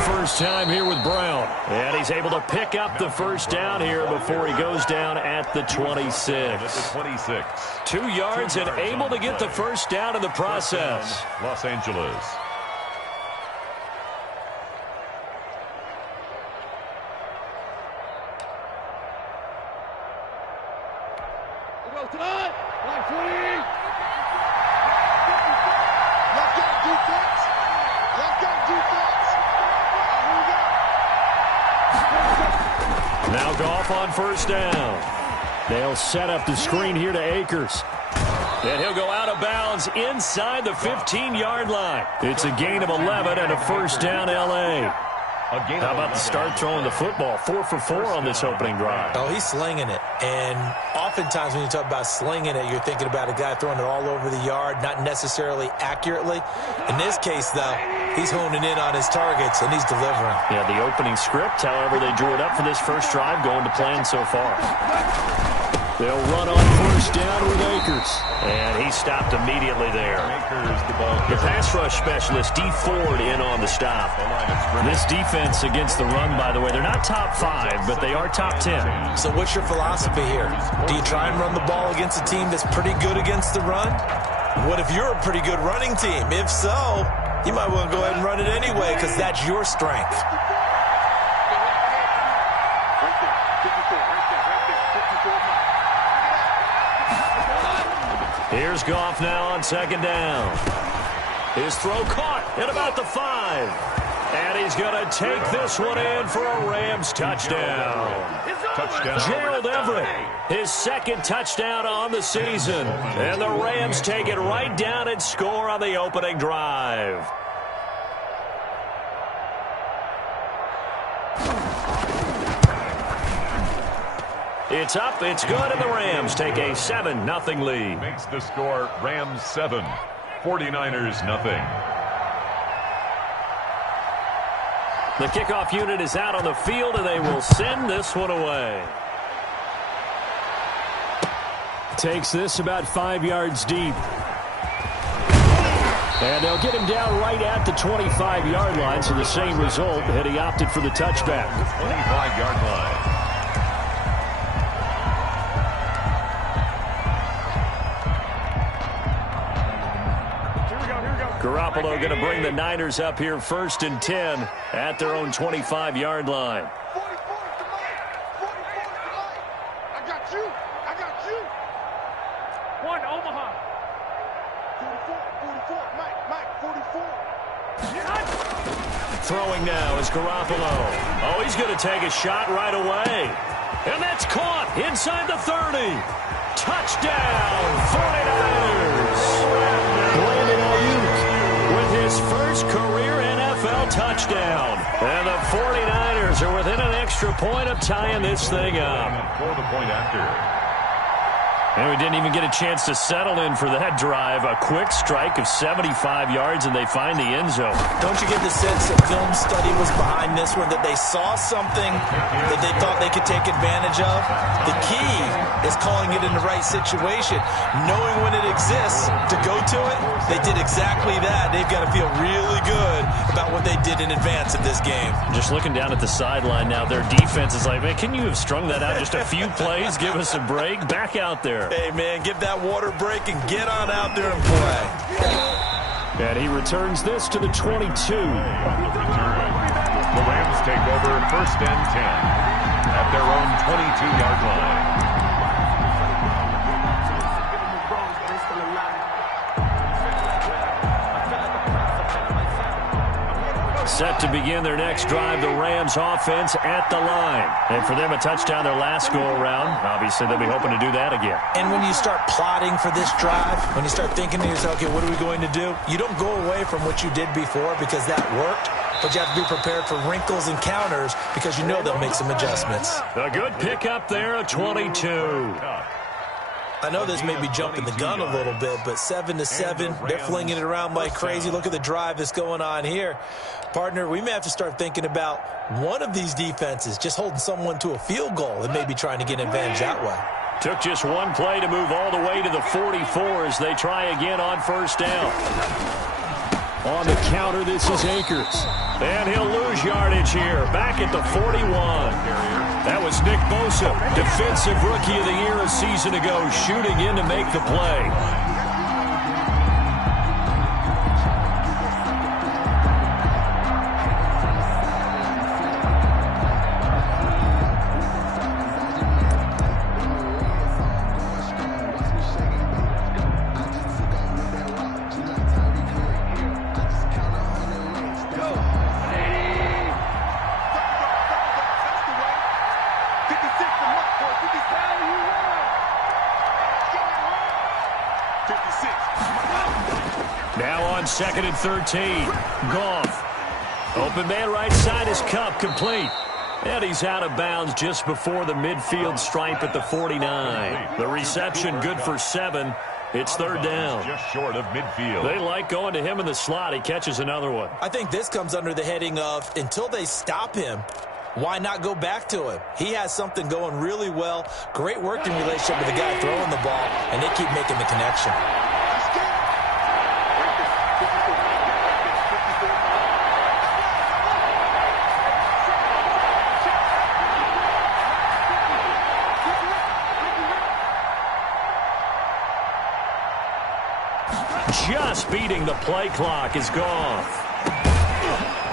first time here with Brown. And he's able to pick up the first down here before he goes down at the 26. 2 yards and able to get the first down in the process. Los Angeles. Now Goff on first down. They'll set up the screen here to Akers. And he'll go out of bounds inside the 15-yard line. It's a gain of 11 and a first down, L.A. How about the start throwing the football? 4 for 4 on this opening drive. Oh, he's slinging it. And oftentimes when you talk about slinging it, you're thinking about a guy throwing it all over the yard, not necessarily accurately. In this case, though, he's honing in on his targets, and he's delivering. Yeah, the opening script, however, they drew it up for this first drive, going to plan so far. They'll run on first down with Akers. And he stopped immediately there. The pass rush specialist, D. Ford, in on the stop. This defense against the run, by the way, they're not top 5, but they are top 10. So what's your philosophy here? Do you try and run the ball against a team that's pretty good against the run? What if you're a pretty good running team? If so, you might want to go ahead and run it anyway because that's your strength. Here's Goff now on second down. His throw caught at about the 5. And he's going to take this one in for a Rams touchdown. Gerald Everett, his second touchdown on the season. And the Rams take it right down and score on the opening drive. It's up, it's good, and the Rams take a 7-0 lead. Makes the score Rams 7, 49ers nothing. The kickoff unit is out on the field, and they will send this one away. Takes this about 5 yards deep. And they'll get him down right at the 25-yard line, so the same result, and he opted for the touchback. 25-yard line. Garoppolo going to bring the Niners up here 1st and 10 at their own 25-yard line. I got you. One, Omaha. 44, Mike, 44. Throwing now is Garoppolo. Oh, he's going to take a shot right away. And that's caught inside the 30. Touchdown, 49ers. His first career NFL touchdown. And the 49ers are within an extra point of tying this thing up. For the point after. And we didn't even get a chance to settle in for that drive. A quick strike of 75 yards, and they find the end zone. Don't you get the sense that film study was behind this one, that they saw something that they thought they could take advantage of? The key is calling it in the right situation, knowing when it exists to go to it. They did exactly that. They've got to feel really good about what they did in advance of this game. Just looking down at the sideline now, their defense is like, man, can you have strung that out just a few plays? Give us a break. Back out there. Hey, man, give that water break and get on out there and play. And he returns this to the 22. The Rams take over 1st and 10 at their own 22-yard line. Set to begin their next drive, the Rams offense at the line. And for them, a touchdown their last go-around. Obviously, they'll be hoping to do that again. And when you start plotting for this drive, when you start thinking to yourself, okay, what are we going to do? You don't go away from what you did before because that worked, but you have to be prepared for wrinkles and counters because you know they'll make some adjustments. A good pickup there, a 22. I know this may be jumping the gun a little bit, but 7-7, they're flinging it around like crazy. Look at the drive that's going on here. Partner, we may have to start thinking about one of these defenses just holding someone to a field goal and maybe trying to get an advantage that way. Took just one play to move all the way to the 44 as they try again on first down. On the counter, this is Akers. And he'll lose yardage here. Back at the 41. That was Nick Bosa, Defensive Rookie of the Year a season ago, shooting in to make the play. Now on 2nd and 13. Goff. Open man right side is Cup, complete. And he's out of bounds just before the midfield stripe at the 49. The reception good for 7. It's 3rd down. Just short of midfield. They like going to him in the slot. He catches another one. I think this comes under the heading of until they stop him, why not go back to him? He has something going really well. Great working relationship with the guy throwing the ball, and they keep making the connection. Just beating the play clock is Goff.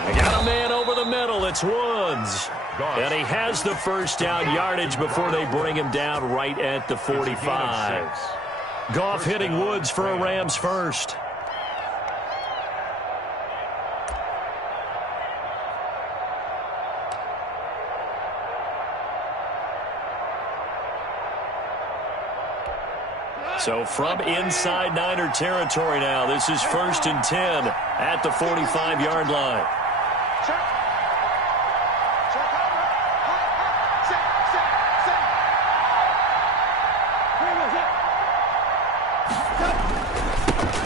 They got a man over the middle. It's Woods. And he has the first down yardage before they bring him down right at the 45. Goff hitting Woods for a Rams first. So from inside Niner territory now, this is 1st and 10 at the 45-yard line.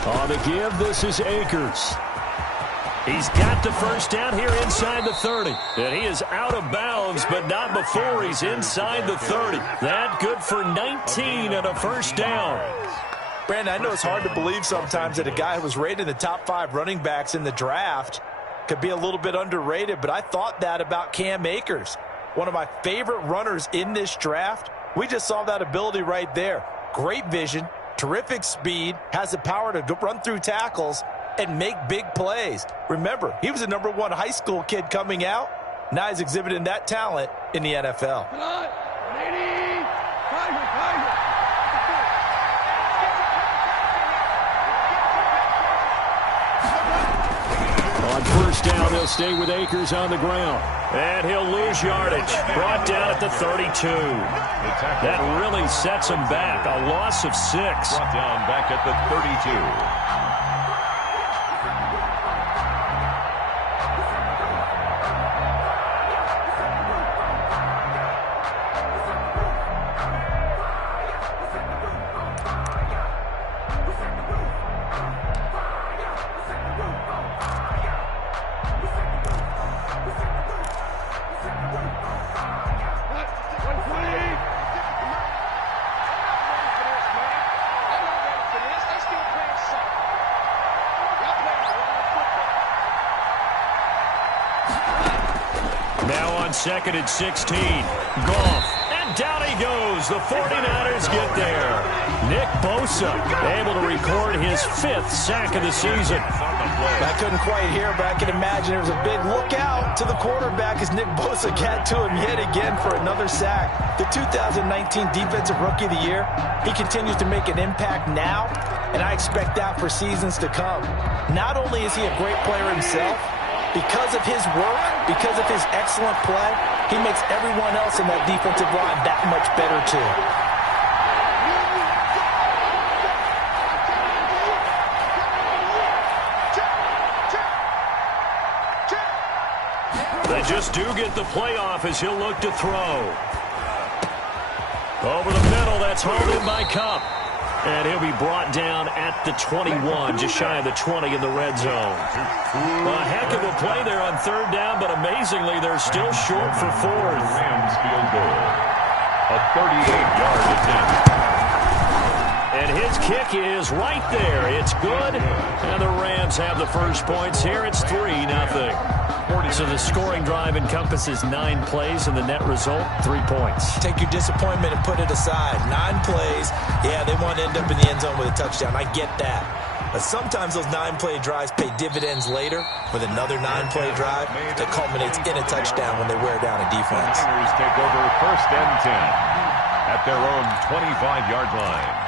On the give, this is Akers. He's got the first down here inside the 30. And he is out of bounds, but not before he's inside the 30. That good for 19 and a first down. Brandon, I know it's hard to believe sometimes that a guy who was rated in the top 5 running backs in the draft could be a little bit underrated, but I thought that about Cam Akers. One of my favorite runners in this draft. We just saw that ability right there. Great vision, terrific speed, has the power to run through tackles and make big plays. Remember, he was a #1 high school kid coming out. Now he's exhibiting that talent in the NFL. On first down, they'll stay with Akers on the ground. And he'll lose yardage. Brought down at the 32. That really sets him back. A loss of 6. Brought down back at the 32. Now on 2nd and 16. Goff. And down he goes. The 49ers get there. Nick Bosa able to record his 5th sack of the season. I couldn't quite hear, but I can imagine there was a big look out to the quarterback as Nick Bosa got to him yet again for another sack. The 2019 Defensive Rookie of the Year, he continues to make an impact now, and I expect that for seasons to come. Not only is he a great player himself, because of his work, because of his excellent play, he makes everyone else in that defensive line that much better too. They just do get the playoff as he'll look to throw. Over the middle, that's hauled in by Cup. And he'll be brought down at the 21, just shy of the 20 in the red zone. A heck of a play there on 3rd down, but amazingly, they're still short for 4th. Rams field goal. A 38-yard attempt. And his kick is right there. It's good, and the Rams Rams have the first points here. It's 3-0. So the scoring drive encompasses 9 plays, and the net result, 3 points. Take your disappointment and put it aside. 9 plays. Yeah, they want to end up in the end zone with a touchdown. I get that. But sometimes those 9-play drives pay dividends later with another 9-play drive that culminates in a touchdown when they wear down a defense. Niners take over 1st and 10 at their own 25-yard line.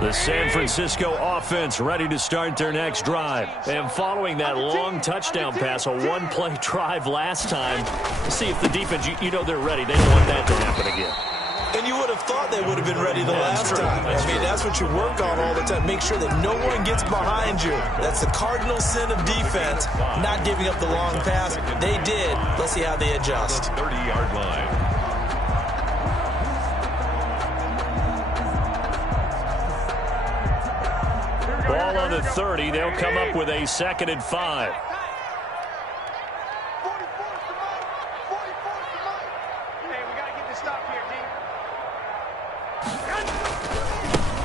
The San Francisco offense ready to start their next drive. And following that long touchdown pass, a 1-play drive last time, see if the defense, you know they're ready. They don't want that to happen again. And you would have thought they would have been ready the last time. I mean, that's what you work on all the time. Make sure that no one gets behind you. That's the cardinal sin of defense, not giving up the long pass. They did. Let's see how they adjust. 30-yard line. Ball on the 30. They'll come up with a 2nd and 5.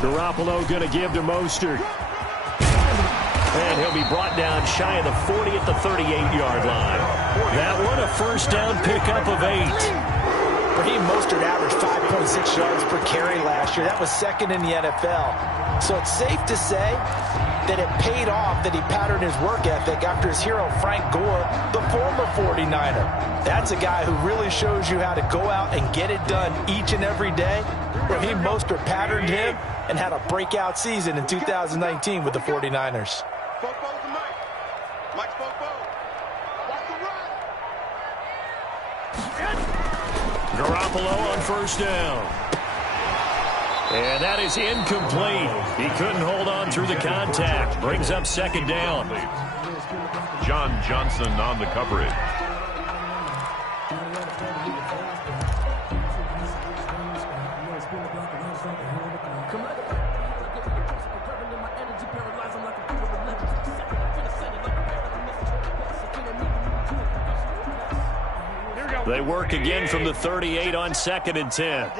Garoppolo going to give to Mostert. And he'll be brought down shy of the 40 at the 38-yard line. That one a first down pickup of 8. Raheem Mostert averaged 5.6 yards per carry last year. That was 2nd in the NFL. So it's safe to say that it paid off that he patterned his work ethic after his hero Frank Gore, the former 49er. That's a guy who really shows you how to go out and get it done each and every day. Raheem Mostert patterned him and had a breakout season in 2019 with the 49ers. Garoppolo on first down. And that is incomplete. He couldn't hold on through the contact. Brings up 2nd down. John Johnson on the coverage. They work again from the 38 on 2nd and 10.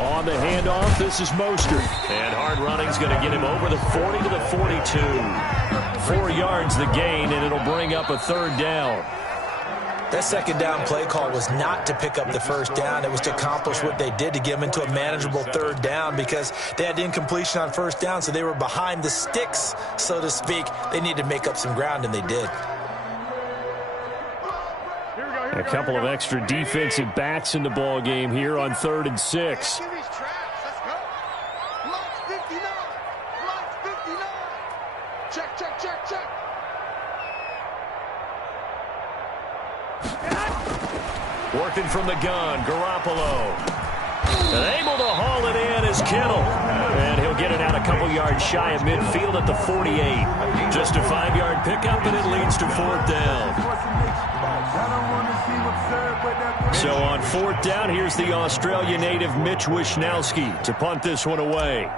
On the handoff, this is Mostert. And hard running's going to get him over the 40 to the 42. 4 yards the gain, and it'll bring up a 3rd down. That 2nd down play call was not to pick up the 1st down. It was to accomplish what they did to get them into a manageable 3rd down because they had incompletion on 1st down, so they were behind the sticks, so to speak. They needed to make up some ground, and they did. A couple of extra defensive backs in the ball game here on 3rd and 6. Working from the gun, Garoppolo. And able to haul it in is Kittle. And he'll get it out a couple yards shy of midfield at the 48. Just a 5-yard pickup, and it leads to 4th down. So on 4th down, here's the Australia native Mitch Wishnowsky to punt this one away.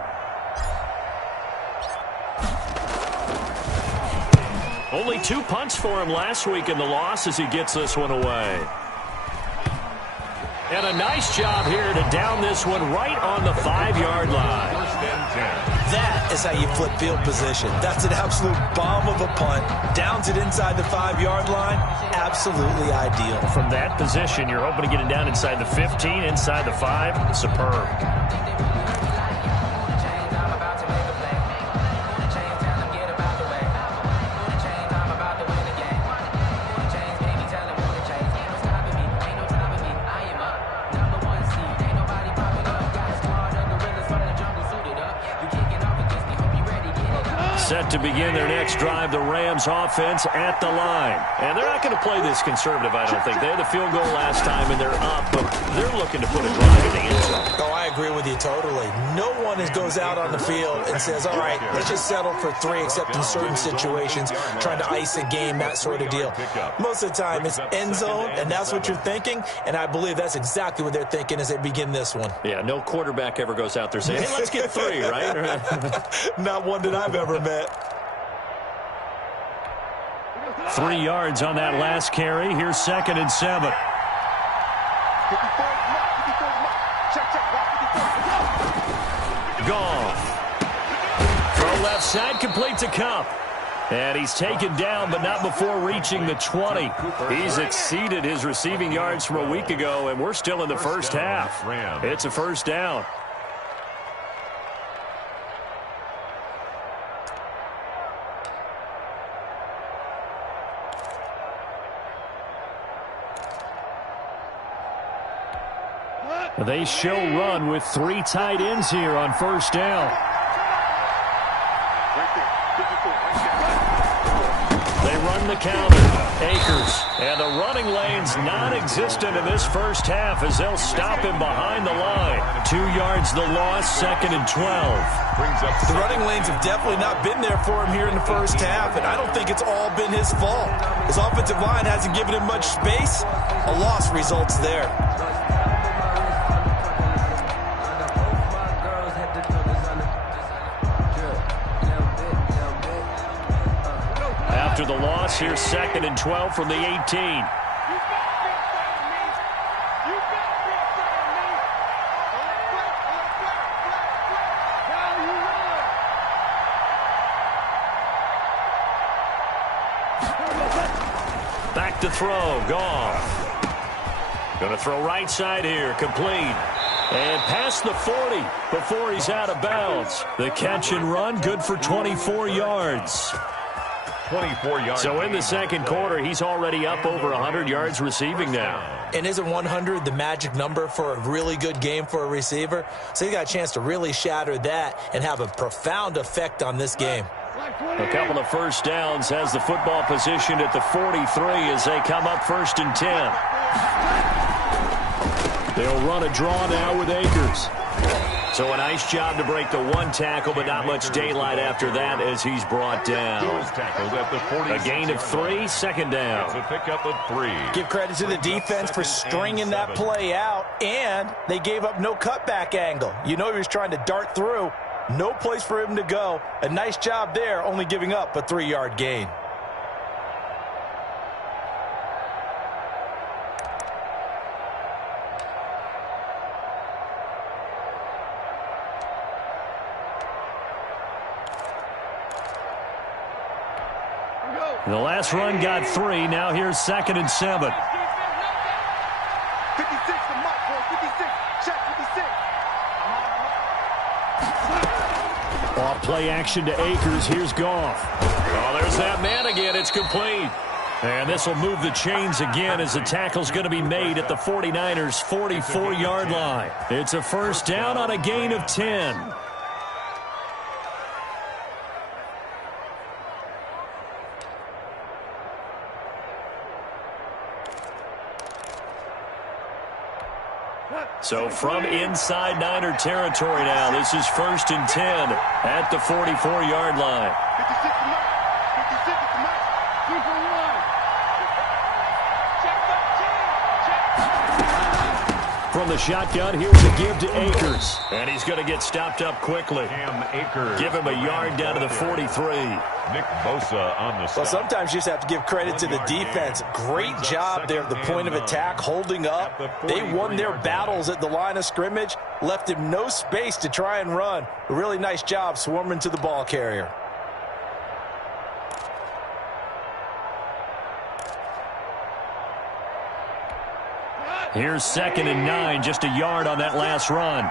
Only 2 punts for him last week in the loss as he gets this one away. And a nice job here to down this one right on the 5-yard line. That is how you flip field position. That's an absolute bomb of a punt. Downs it inside the 5-yard line. Absolutely ideal. From that position, you're hoping to get it down inside the 15, inside the 5. Superb. Set to begin their next drive, the Rams offense at the line. And they're not going to play this conservative, I don't think. They had the field goal last time, and they're up, but they're looking to put a drive in the end zone. Oh, I agree with you totally. No one goes out on the field and says, all right, let's just settle for 3, except in certain situations, trying to ice a game, that sort of deal. Most of the time, it's end zone, and that's what you're thinking, and I believe that's exactly what they're thinking as they begin this one. Yeah, no quarterback ever goes out there saying, hey, let's get 3, right? Not one that I've ever met. 3 yards on that last carry. Here's 2nd and 7. Goff. Throw left side, complete to Cup. And he's taken down, but not before reaching the 20. He's exceeded his receiving yards from a week ago, and we're still in the first half. It's a first down. They show run with 3 tight ends here on first down. They run the counter. Akers. And the running lane's non-existent in this first half as they'll stop him behind the line. 2 yards the loss, 2nd and 12. The running lanes have definitely not been there for him here in the first half, and I don't think it's all been his fault. His offensive line hasn't given him much space. A loss results there. After the loss, here's 2nd and 12 from the 18. Back to throw, Goff. Going to throw right side here, complete. And past the 40 before he's out of bounds. The catch and run, good for 24 yards. 24 yards. So in the second quarter, he's already up over 100 yards receiving now. And isn't 100 the magic number for a really good game for a receiver? So he got a chance to really shatter that and have a profound effect on this game. A couple of first downs, has the football positioned at the 43 as they come up 1st and 10. They'll run a draw now with Akers. So a nice job to break the 1 tackle, but not much daylight after that as he's brought down. A gain of 3, 2nd down. It's a pickup of 3. Give credit to the defense for stringing that play out, and they gave up no cutback angle. You know he was trying to dart through. No place for him to go. A nice job there, only giving up a 3-yard gain. The last run got 3. Now here's 2nd and 7. 56 to Mike, boy. 56. Check 56. Off play action to Akers. Here's Goff. Oh, there's that man again. It's complete. And this will move the chains again as the tackle's going to be made at the 49ers' 44-yard line. It's a first down on a gain of 10. So from inside Niner territory now, this is 1st and 10 at the 44-yard line. 56 to Mike. 56 to Mike. 2 for 1. Check 13. Check. From the shotgun, here's a give to Akers. And he's going to get stopped up quickly. Give him a yard down to the 43. Nick Bosa on the stop. Well, sometimes you just have to give credit to the defense. Great job there at the point of attack, holding up. They won their battles at the line of scrimmage, left him no space to try and run. A really nice job swarming to the ball carrier. Here's 2nd and 9, just a yard on that last run.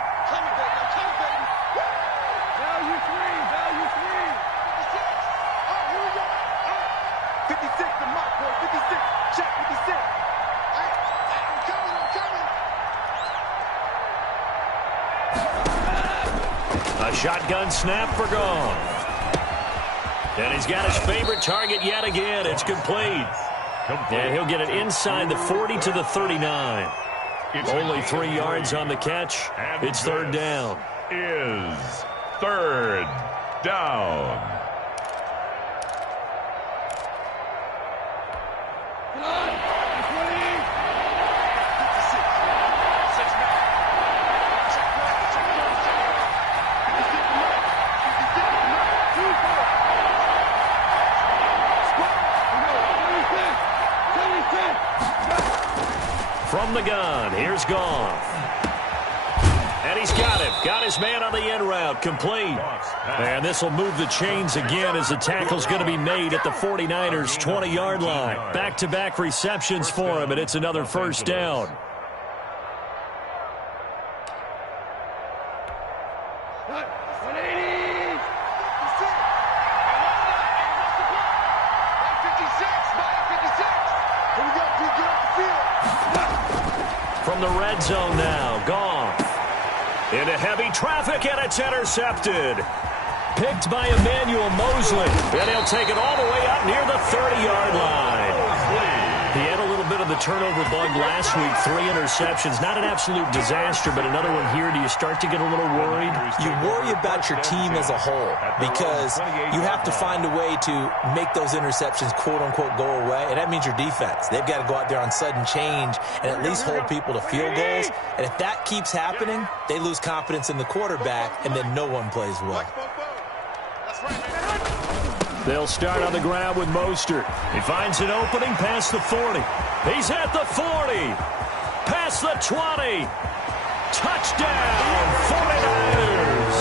A shotgun snap for Goff. And he's got his favorite target yet again. It's complete. And he'll get it inside the 40 to the 39. Only 3 yards on the catch. It's 3rd down. Is 3rd down. From the gun, here's Goff. And he's got him. Got his man on the end route. Complete. And this will move the chains again as the tackle's going to be made at the 49ers' 20-yard line. Back-to-back receptions for him, and it's another first down. From the red zone now, Goff. Into heavy traffic, and it's intercepted. Picked by Emmanuel Mosley. And he'll take it all the way up near the 30-yard line. He had a little bit of the turnover bug last week. 3 interceptions. Not an absolute disaster, but another one here. Do you start to get a little worried? You worry about your team as a whole because you have to find a way to make those interceptions, quote-unquote, go away, and that means your defense. They've got to go out there on sudden change and at least hold people to field goals, and if that keeps happening, they lose confidence in the quarterback, and then no one plays well. They'll start on the ground with Mostert. He finds an opening past the 40. He's at the 40. Past the 20. Touchdown, 49ers.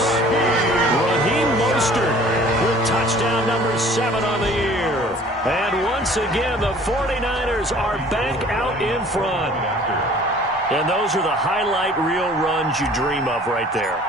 Raheem Mostert with touchdown number 7 on the year. And once again, the 49ers are back out in front. And those are the highlight reel runs you dream of right there.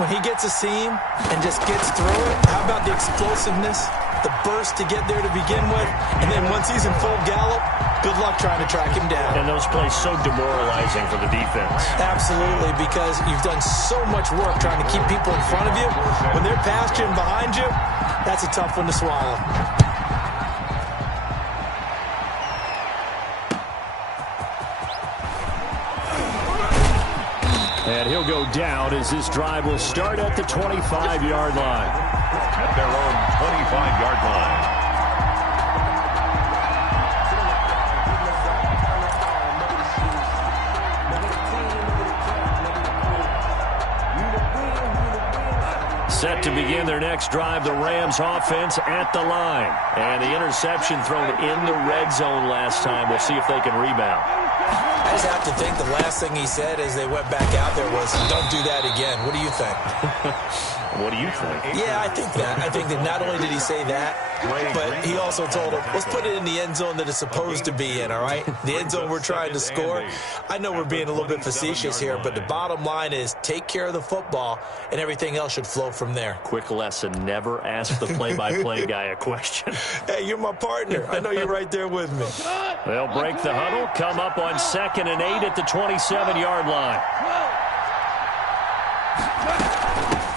When he gets a seam and just gets through it, how about the explosiveness, the burst to get there to begin with, and then once he's in full gallop, good luck trying to track him down. And those plays so demoralizing for the defense. Absolutely, because you've done so much work trying to keep people in front of you. When they're past you and behind you, that's a tough one to swallow. And he'll go down as this drive will start at the 25-yard line. At their own 25-yard line. Set to begin their next drive, the Rams offense at the line. And the interception thrown in the red zone last time. We'll see if they can rebound. I just have to think the last thing he said as they went back out there was, don't do that again. What do you think? What do you think? Yeah, I think that. I think that not only did he say that, but he also told him, let's put it in the end zone that it's supposed to be in, all right? The end zone we're trying to score. I know we're being a little bit facetious here, but the bottom line is take care of the football, and everything else should flow from there. Quick lesson, never ask the play-by-play guy a question. Hey, you're my partner. I know you're right there with me. They'll break the huddle, come up on 2nd and 8 at the 27-yard line.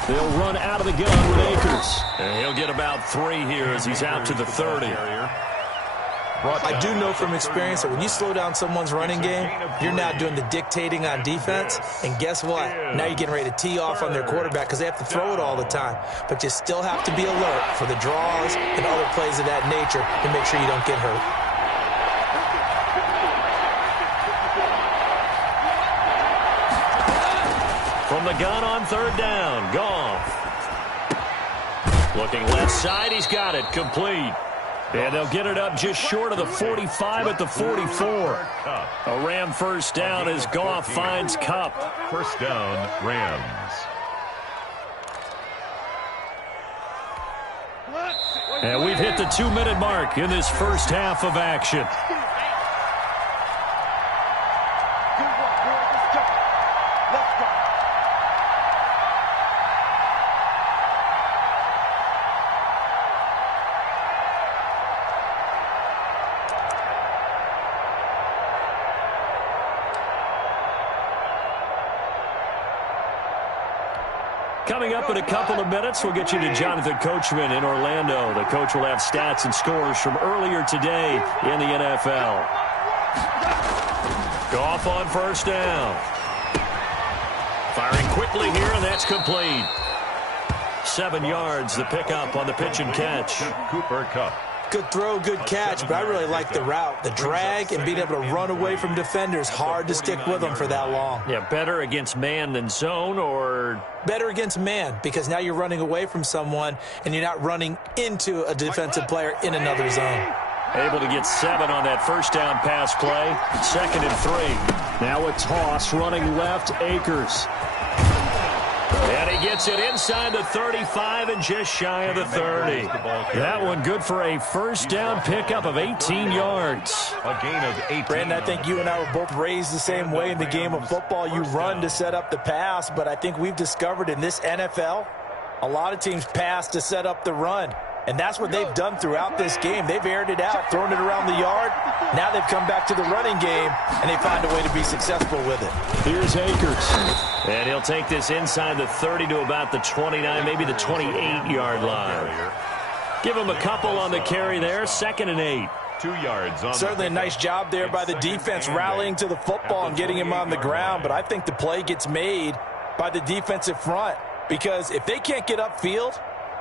They'll run out of the gun with Akers. And he'll get about 3 here as he's out to the 30. I do know from experience that when you slow down someone's running game, you're now doing the dictating on defense. And guess what? Now you're getting ready to tee off on their quarterback because they have to throw it all the time. But you still have to be alert for the draws and other plays of that nature to make sure you don't get hurt. From the gun on 3rd down, Goff. Looking left side, he's got it, complete. And they'll get it up just short of the 45 at the 44. A Ram first down as Goff finds Kupp. First down, Rams. And we've hit the 2-minute mark in this first half of action. Coming up in a couple of minutes, we'll get you to Jonathan Coachman in Orlando. The coach will have stats and scores from earlier today in the NFL. Goff on first down. Firing quickly here, and that's complete. 7 yards, the pickup on the pitch and catch. Cooper Kupp. Good throw, good catch, but I really like the route. The drag and being able to run away from defenders, hard to stick with them for that long. Yeah, better against man than zone, or? Better against man, because now you're running away from someone and you're not running into a defensive player in another zone. Able to get 7 on that first down pass play. 2nd and 3. Now a toss running left, Akers. And he gets it inside the 35 and just shy of the 30. That one good for a first down pickup of 18 yards. A gain of 18. Brandon, I think you and I were both raised the same way in the game of football. You run to set up the pass, but I think we've discovered in this NFL, a lot of teams pass to set up the run. And that's what they've done throughout this game. They've aired it out, thrown it around the yard. Now they've come back to the running game, and they find a way to be successful with it. Here's Akers. And he'll take this inside the 30 to about the 29, maybe the 28-yard line. Give him a couple on the carry there. 2nd and 8. 2 yards on. Certainly a nice job there by the defense rallying to the football and getting him on the ground. But I think the play gets made by the defensive front, because if they can't get upfield,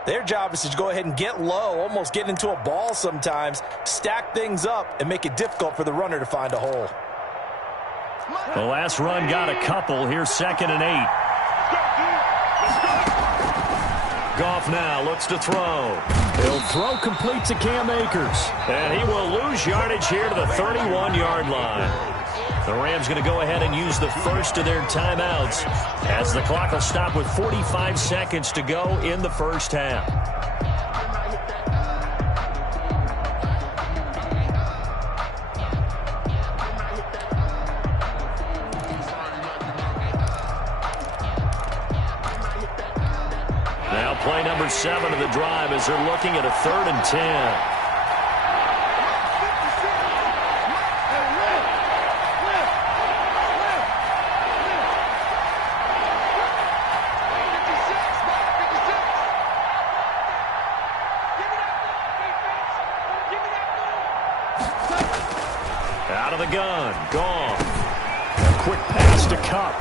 their job is to go ahead and get low, almost get into a ball sometimes, stack things up, and make it difficult for the runner to find a hole. The last run got a couple. Here's 2nd and 8. Goff now looks to throw. He'll throw complete to Cam Akers. And he will lose yardage here to the 31-yard line. The Rams going to go ahead and use the first of their timeouts as the clock will stop with 45 seconds to go in the first half. Now play number 7 of the drive as they're looking at a 3rd and 10. Out of the gun, gone. A quick pass to Cup.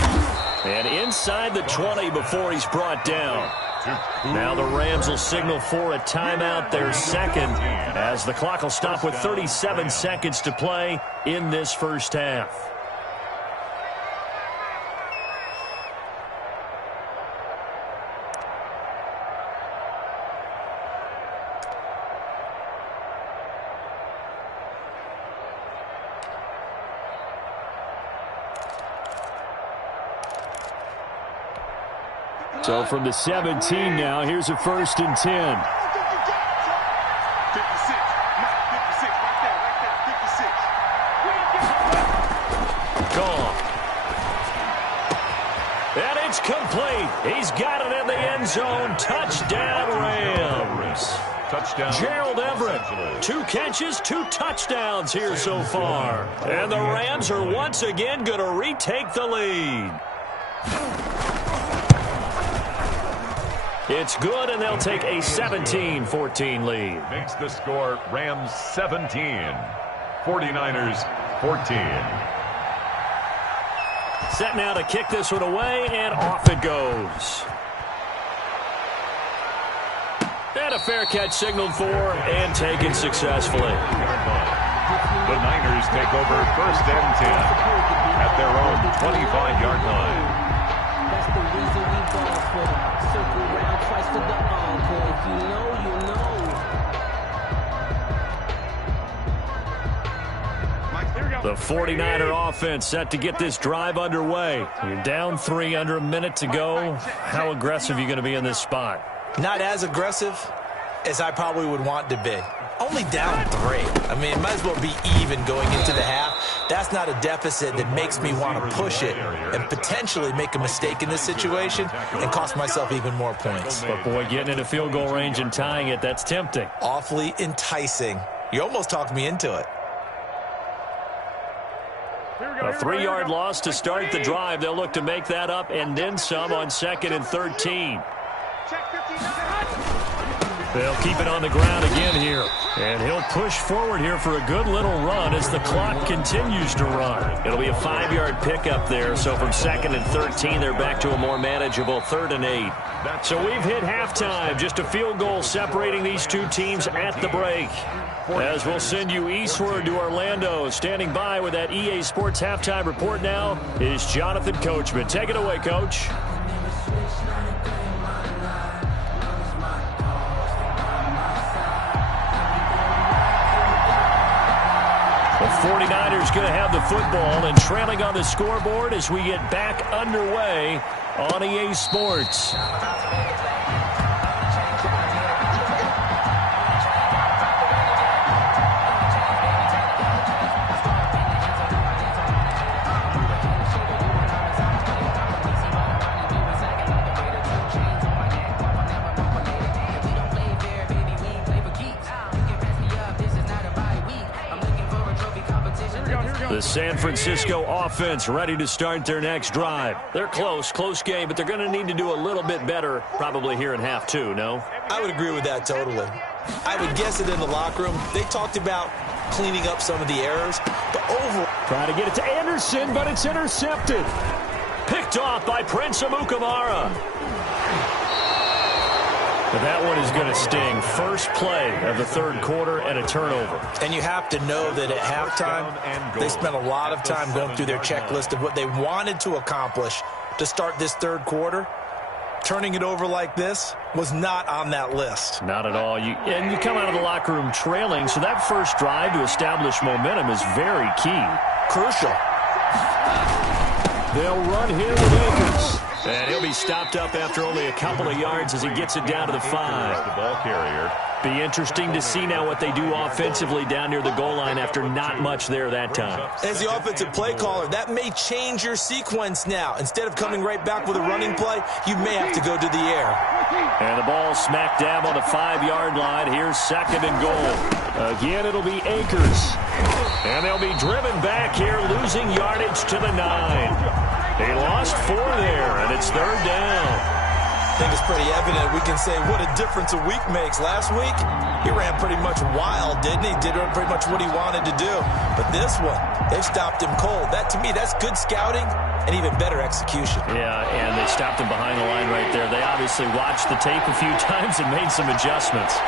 And inside the 20 before he's brought down. Now the Rams will signal for a timeout, their 2nd, as the clock will stop with 37 seconds to play in this first half. So from the 17 now, here's a 1st and 10. 56. Mike, 56. Right there. 56. Gone. And it's complete. He's got it in the end zone. Touchdown, Rams. Touchdown. Gerald Everett, 2 catches, 2 touchdowns here so far. And the Rams are once again going to retake the lead. It's good, and they'll take a 17-14 lead. Makes the score Rams 17, 49ers 14. Set now to kick this one away, and off it goes. And a fair catch signaled for and taken successfully. The Niners take over 1st and 10 at their own 25-yard line. That's the reason we ball for them. Circle around twice for the encore. If you know, you know. Mike, here we go. The 49er offense set to get this drive underway. You're down 3, under a minute to go. How aggressive are you going to be in this spot? Not as aggressive as I probably would want to be. Only down 3. I mean, it might as well be even going into the half. That's not a deficit that makes me want to push it and potentially make a mistake in this situation and cost myself even more points. But, boy, getting into field goal range and tying it, that's tempting. Awfully enticing. You almost talked me into it. A 3-yard loss to start the drive. They'll look to make that up and then some on 2nd and 13. They'll keep it on the ground again here. And he'll push forward here for a good little run as the clock continues to run. It'll be a 5-yard pickup there. So from 2nd and 13, they're back to a more manageable 3rd and 8. So we've hit halftime. Just a field goal separating these two teams at the break. As we'll send you eastward to Orlando. Standing by with that EA Sports halftime report now is Jonathan Coachman. Take it away, Coach. The 49ers going to have the football and trailing on the scoreboard as we get back underway on EA Sports. The San Francisco offense ready to start their next drive. They're close game, but they're going to need to do a little bit better probably here in half two, no? I would agree with that totally. I would guess that in the locker room, they talked about cleaning up some of the errors, but overall... Trying to get it to Anderson, but it's intercepted. Picked off by Prince Amukamara. But that one is going to sting. First play of the third quarter and a turnover. And you have to know that at halftime, they spent a lot of time going through their checklist of what they wanted to accomplish to start this third quarter. Turning it over like this was not on that list. Not at all. You come out of the locker room trailing, so that first drive to establish momentum is very key. Crucial. They'll run here with Akers. And he'll be stopped up after only a couple of yards as he gets it down to the 5. The ball carrier. Be interesting to see now what they do offensively down near the goal line after not much there that time. As the offensive play caller, that may change your sequence now. Instead of coming right back with a running play, you may have to go to the air. And the ball smack dab on the 5-yard line. Here's second and goal. Again, it'll be Akers. And they'll be driven back here, losing yardage to the 9. He lost 4 there, and it's third down. I think it's pretty evident. We can say what a difference a week makes. Last week, he ran pretty much wild, didn't he? Did pretty much what he wanted to do. But this one, they've stopped him cold. That, to me, that's good scouting and even better execution. Yeah, and they stopped him behind the line right there. They obviously watched the tape a few times and made some adjustments.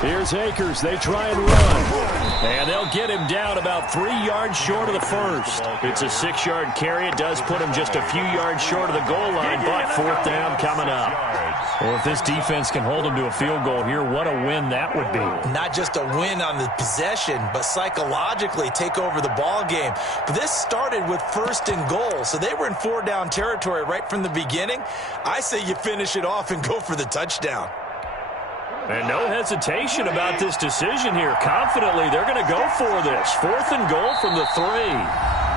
Here's Akers. They try and run. And they'll get him down about 3 yards short of the first. It's a 6-yard carry. It does put him just a few yards short of the goal line, but fourth down coming up. Well, if this defense can hold them to a field goal here, what a win that would be. Not just a win on the possession, but psychologically take over the ball game. But this started with first and goal, so they were in 4-down territory right from the beginning. I say you finish it off and go for the touchdown. And no hesitation about this decision here. Confidently, they're going to go for this. 4th and goal from the 3.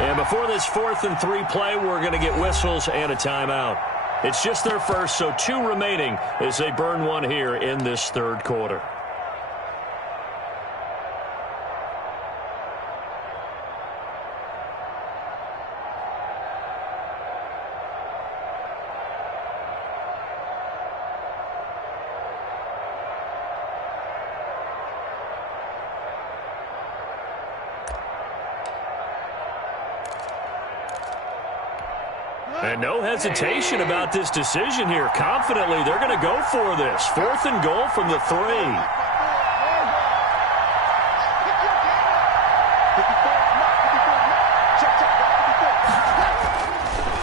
And before this 4th and 3 play, we're going to get whistles and a timeout. It's just their first, so 2 remaining as they burn one here in this third quarter. And no hesitation about this decision here. Confidently, they're going to go for this. 4th and goal from the 3.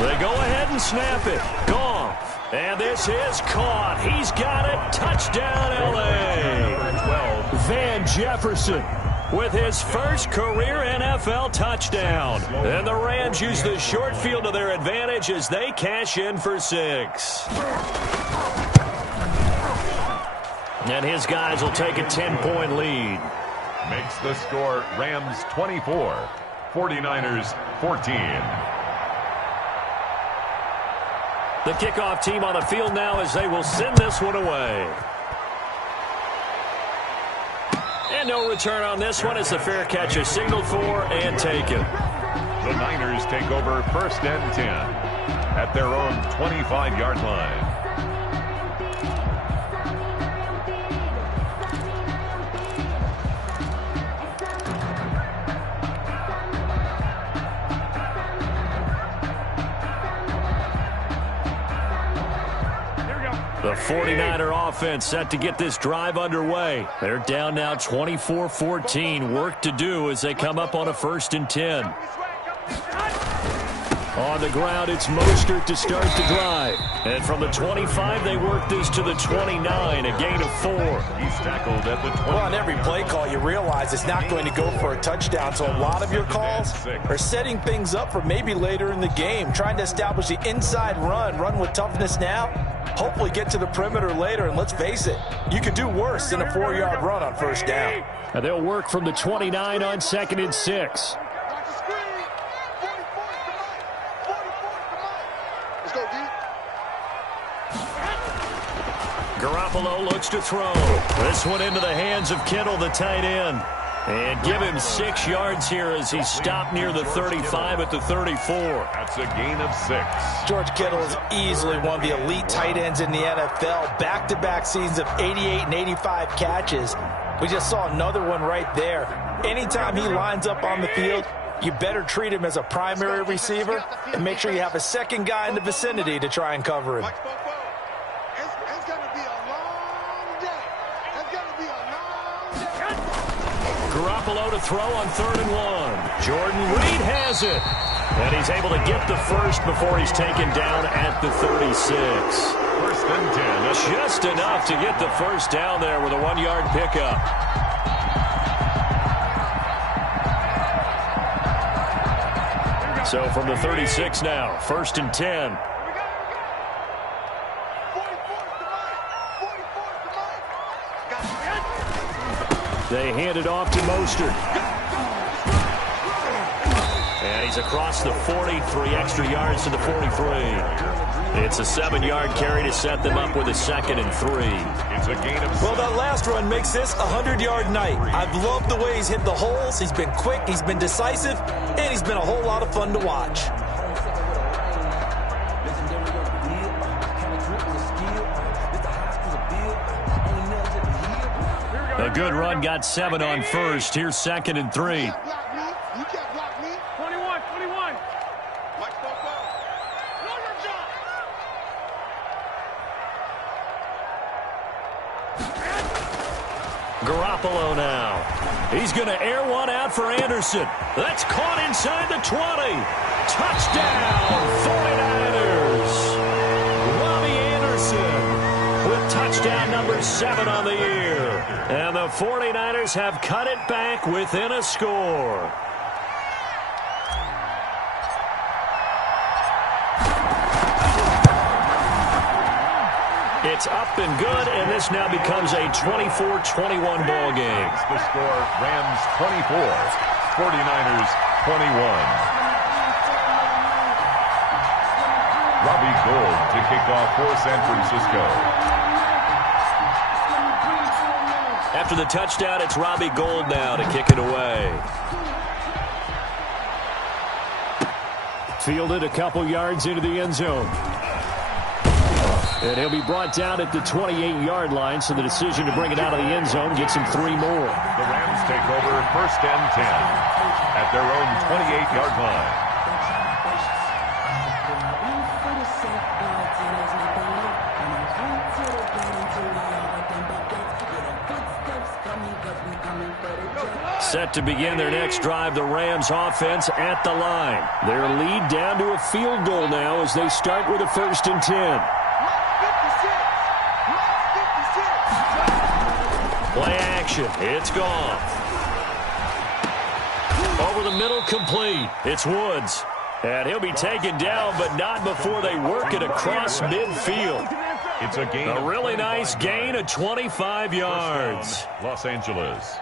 They go ahead and snap it. Goff. And this is caught. He's got it. Touchdown, L.A. Van Jefferson with his first career NFL touchdown. And the Rams use the short field to their advantage as they cash in for 6. And his guys will take a 10-point lead. Makes the score Rams 24, 49ers 14. The kickoff team on the field now as they will send this one away. And no return on this one as the fair catch is signaled for and taken. The Niners take over 1st and 10 at their own 25-yard line. The 49er offense set to get this drive underway. They're down now 24-14. Work to do as they come up on a 1st and 10. On the ground, it's Mostert to start the drive. And from the 25, they work this to the 29, a gain of 4. He's tackled at the 20. Well, on every play call, you realize it's not going to go for a touchdown, so a lot of your calls are setting things up for maybe later in the game, trying to establish the inside run with toughness now, hopefully get to the perimeter later, and let's face it, you could do worse than a 4-yard run on first down. And they'll work from the 29 on 2nd and 6. Garoppolo looks to throw. This one into the hands of Kittle, the tight end. And give him 6 yards here as he's stopped near the 35 at the 34. That's a gain of 6. George Kittle is easily one of the elite tight ends in the NFL. Back-to-back seasons of 88 and 85 catches. We just saw another one right there. Anytime he lines up on the field, you better treat him as a primary receiver and make sure you have a second guy in the vicinity to try and cover him. Garoppolo to throw on 3rd and 1. Jordan Reed has it. And he's able to get the first before he's taken down at the 36. 1st and 10. Just enough to get the first down there with a 1-yard pickup. So from the 36 now, 1st and 10. They hand it off to Mostert. And he's across the 40, 3 extra yards to the 43. It's a 7-yard carry to set them up with a 2nd and 3. It's a gain of 6. Well, that last run makes this a 100-yard night. I've loved the way he's hit the holes. He's been quick, he's been decisive, and he's been a whole lot of fun to watch. A good run, got 7 on first. Here's 2nd and 3. You can't block me. 21. Mike Popo. Know your job. Garoppolo now. He's going to air one out for Anderson. That's caught inside the 20. Touchdown, 49ers. Robbie Anderson with touchdown number 7 on the year. And the 49ers have cut it back within a score. It's up and good, and this now becomes a 24-21 ball game. The score, Rams 24, 49ers 21. Robbie Gould to kick off for San Francisco. After the touchdown, it's Robbie Gould now to kick it away. Fielded a couple yards into the end zone. And he'll be brought down at the 28-yard line, so the decision to bring it out of the end zone gets him 3 more. The Rams take over 1st and 10 at their own 28-yard line. Set to begin their next drive, the Rams offense at the line. Their lead down to a field goal now as they start with a 1st and 10. Play action. It's gone. Over the middle, complete. It's Woods. And he'll be taken down, but not before they work it across midfield. It's a gain. A really nice gain of 25 yards. Los Angeles.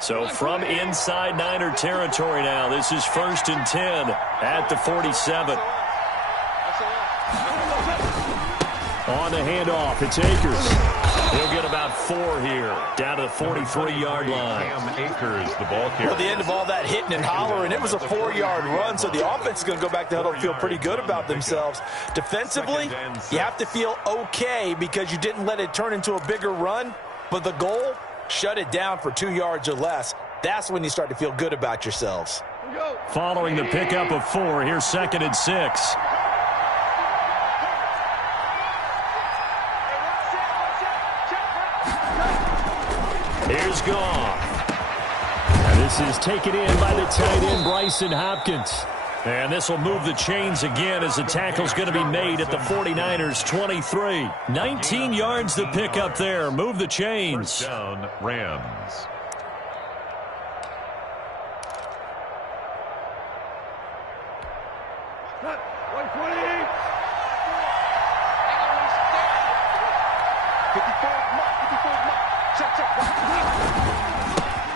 So from inside Niner territory now, this is 1st and 10 at the 47. On the handoff, it's Akers. He'll get about 4 here, down to the 43-yard line. Akers, the ball carrier. Well, the end of all that hitting and hollering, it was a 4-yard run, so the offense is going to go back to huddle and feel pretty good about themselves. Defensively, you have to feel okay because you didn't let it turn into a bigger run, but the goal, shut it down for 2 yards or less. That's when you start to feel good about yourselves. Following the pickup of 4, here's 2nd and 6. Here's Goff. And this is taken in by the tight end, Bryson Hopkins. And this will move the chains again as the tackle's going to be made at the 49ers 23. 19 yards to pick up there. Move the chains. First down, Rams.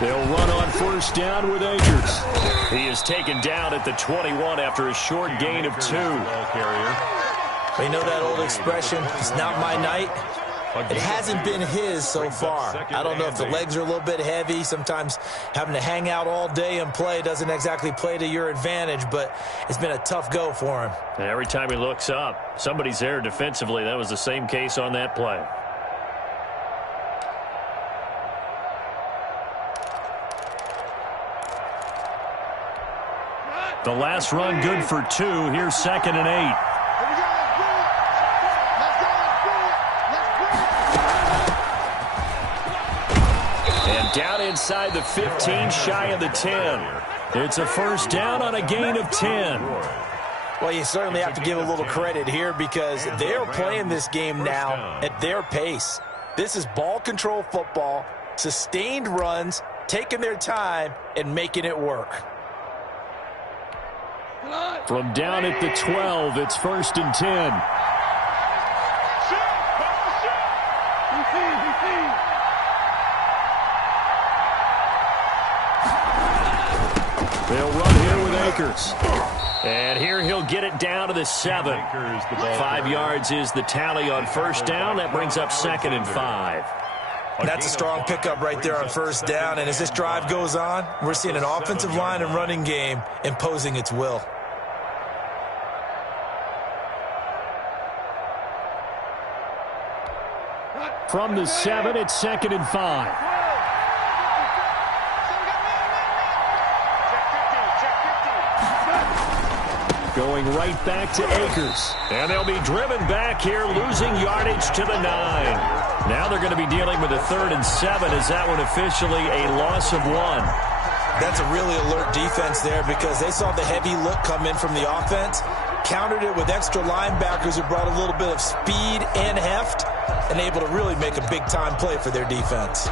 They'll run on first down with Akers. He is taken down at the 21 after a short gain of 2. You know that old expression, it's not my night? It hasn't been his so far. I don't know if the legs are a little bit heavy. Sometimes having to hang out all day and play doesn't exactly play to your advantage, but it's been a tough go for him. And every time he looks up, somebody's there defensively. That was the same case on that play. The last run good for 2. Here's 2nd and 8. And down inside the 15, shy of the 10. It's a first down on a gain of 10. Well, you certainly have to give a little credit here because they're playing this game now at their pace. This is ball control football, sustained runs, taking their time, and making it work. From down at the 12, it's 1st and 10. They'll run here with Akers. And here he'll get it down to the 7. 5 yards is the tally on first down. That brings up 2nd and 5. That's a strong pickup right there on first down. And as this drive goes on, we're seeing an offensive line and running game imposing its will. From the 7, it's 2nd and 5. Going right back to Akers. And they'll be driven back here, losing yardage to the 9. Now they're going to be dealing with a 3rd and 7. Is that one officially a loss of 1? That's a really alert defense there because they saw the heavy look come in from the offense, countered it with extra linebackers who brought a little bit of speed and heft, and able to really make a big-time play for their defense.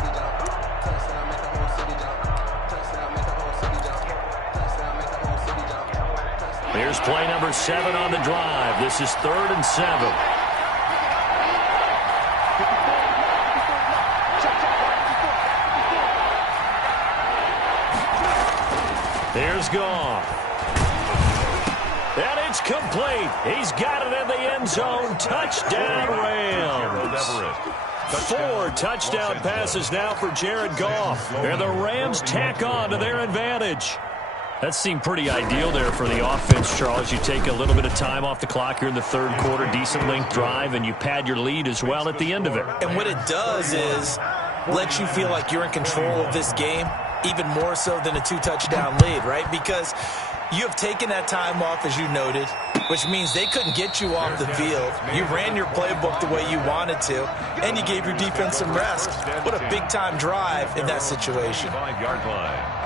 Here's play number 7 on the drive. This is 3rd and 7. Here's Goff. And it's complete. He's got it in the end zone. Touchdown, Rams. 4 touchdown passes now for Jared Goff. And the Rams tack on to their advantage. That seemed pretty ideal there for the offense, Charles. You take a little bit of time off the clock here in the 3rd quarter, decent length drive, and you pad your lead as well at the end of it. And what it does is let you feel like you're in control of this game, even more so than a 2-touchdown lead, right? Because you have taken that time off, as you noted, which means they couldn't get you off the field. You ran your playbook the way you wanted to, and you gave your defense some rest. What a big-time drive in that situation. 5-yard line.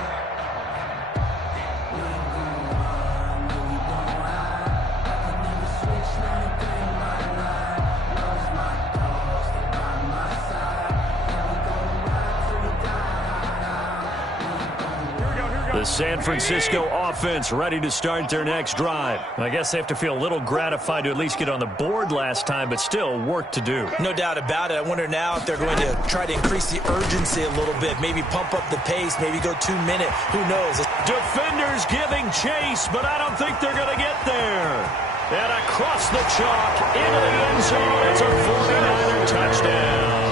The San Francisco offense ready to start their next drive. I guess they have to feel a little gratified to at least get on the board last time, but still work to do. No doubt about it. I wonder now if they're going to try to increase the urgency a little bit, maybe pump up the pace, maybe go 2-minute. Who knows? Defenders giving chase, but I don't think they're going to get there. And across the chalk, into the end zone, it's a 49er touchdown.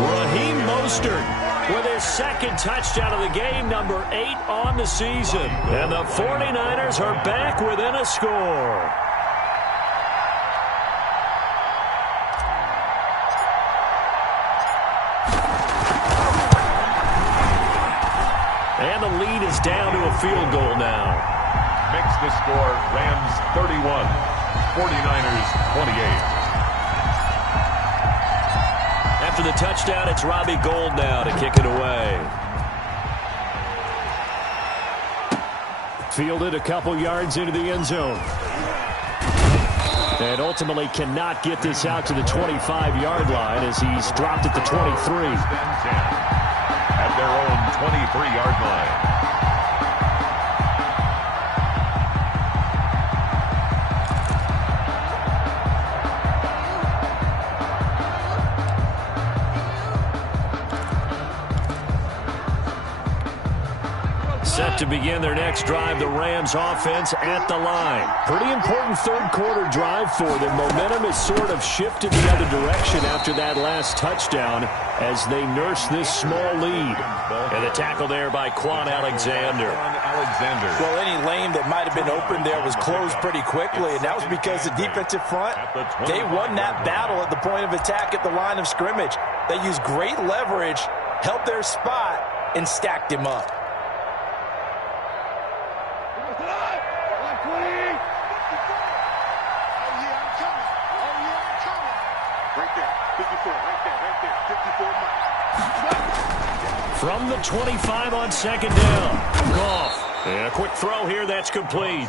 Raheem Mostert with his 2nd touchdown of the game, number 8 on the season. And the 49ers are back within a score. And the lead is down to a field goal now. Makes the score Rams 31, 49ers 28. After the touchdown, it's Robbie Gould now to kick it away. Fielded a couple yards into the end zone. And ultimately cannot get this out to the 25-yard line as he's dropped at the 23. At their own 23-yard line. Set to begin their next drive, the Rams offense at the line. Pretty important third-quarter drive for them. Momentum has sort of shifted the other direction after that last touchdown as they nurse this small lead. And the tackle there by Quan Alexander. Well, any lane that might have been open there was closed pretty quickly, and that was because the defensive front, they won that battle at the point of attack at the line of scrimmage. They used great leverage, held their spot, and stacked him up. From the 25 on second down. Goff. And a quick throw here that's complete.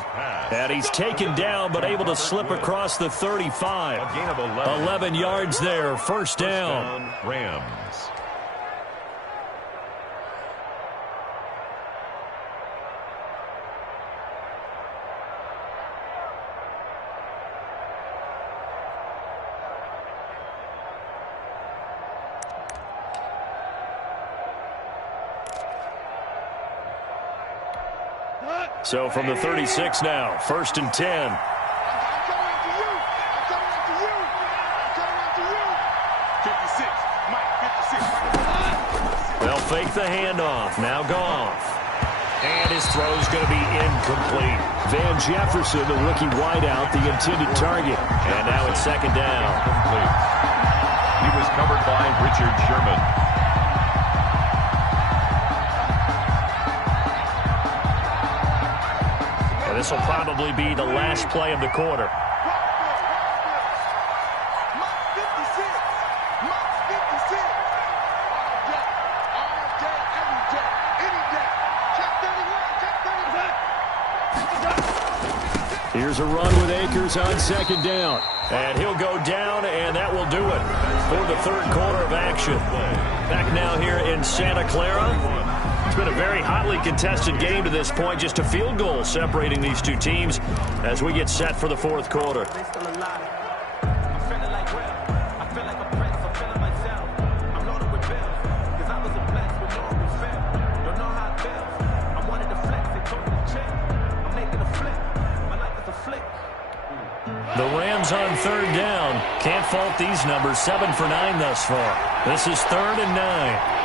And he's taken down but able to slip across the 35. 11 yards there. First down. Rams. So from the 36 now, first and 10. They'll fake the handoff. Now Goff. And his throw's going to be incomplete. Van Jefferson, the rookie wideout, the intended target. And now it's second down. He was covered by Richard Sherman. This will probably be the last play of the quarter. Here's a run with Akers on second down. And he'll go down, and that will do it for the third quarter of action. Back now here in Santa Clara. It's been a very hotly contested game to this point. Just a field goal separating these two teams as we get set for the fourth quarter. The Rams on third down. Can't fault these numbers. 7 for 9 thus far. This is 3rd and 9.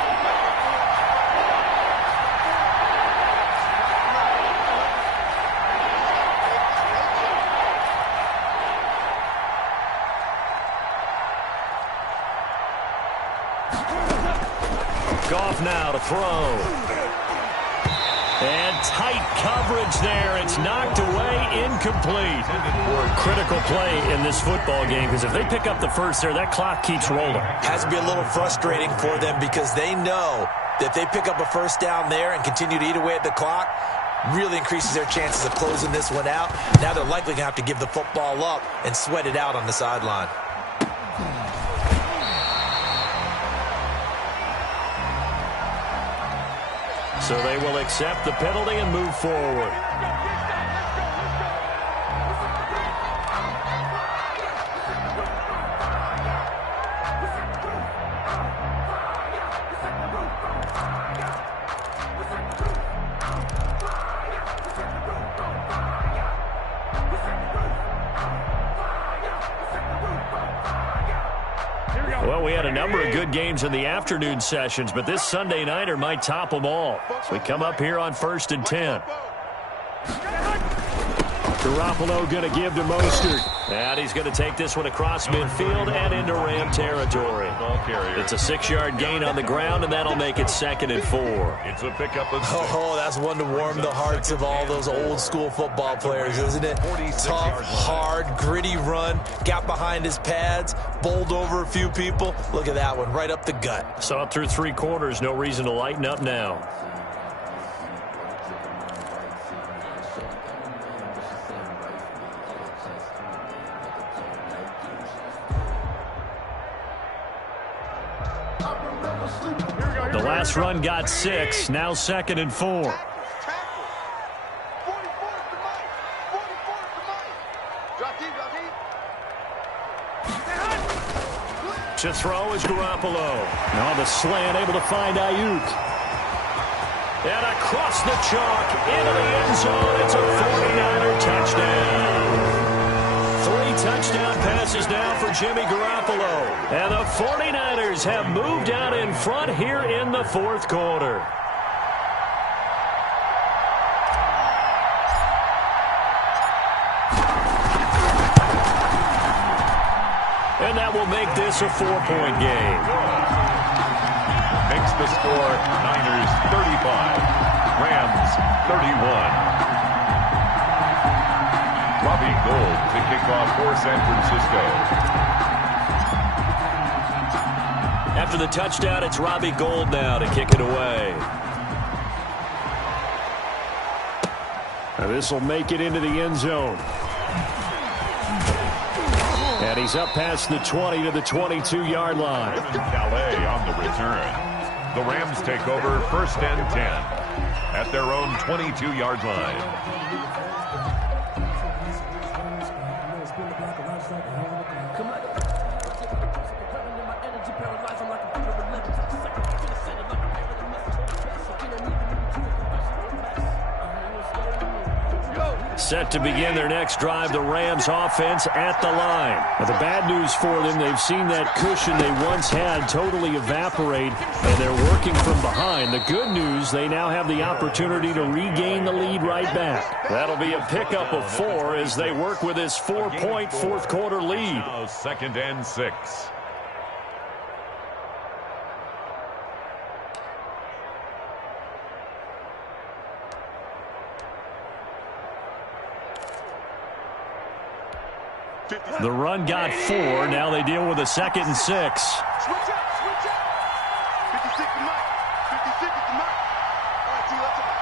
Goff now to throw. And tight coverage there. It's knocked away, incomplete. Critical play in this football game because if they pick up the first there, that clock keeps rolling. Has to be a little frustrating for them because they know that if they pick up a first down there and continue to eat away at the clock, really increases their chances of closing this one out. Now they're likely going to have to give the football up and sweat it out on the sideline. So they will accept the penalty and move forward. Well, we had a number of good games in the afternoon sessions, but this Sunday nighter might top them all. So we come up here on 1st and 10. Garoppolo going to give to Mostert. And he's going to take this one across midfield and into Ram territory. It's a 6-yard gain on the ground, and that'll make it 2nd and 4. It's a pickup of 6. Oh, that's one to warm the hearts of all those old-school football players, isn't it? Tough, hard, gritty run, got behind his pads, bowled over a few people. Look at that one, right up the gut. So up through 3 quarters, no reason to lighten up now. The last run got 6, now 2nd and 4. To throw is Garoppolo. Now the slant, able to find Ayuk. And across the chalk, into the end zone. It's a 49er touchdown. 3 touchdown passes now for Jimmy Garoppolo. And the 49ers have moved out in front here in the 4th quarter. And that will make this a 4-point game. Makes the score Niners 35, Rams 31. Robbie Gould to kick off for San Francisco. After the touchdown, it's Robbie Gould now to kick it away. This will make it into the end zone. And he's up past the 20 to the 22-yard line. Calais on the return. The Rams take over 1st and 10 at their own 22-yard line. Set to begin their next drive, the Rams offense at the line. Now, the bad news for them, they've seen that cushion they once had totally evaporate, and they're working from behind. The good news, they now have the opportunity to regain the lead right back. That'll be a pickup of 4 as they work with this 4-point 4th quarter lead. Now 2nd and 6. The run got 4. Now they deal with a 2nd and 6. Switch up, switch up. 56 to Mike. 56 to Mike. All right, T, let's go.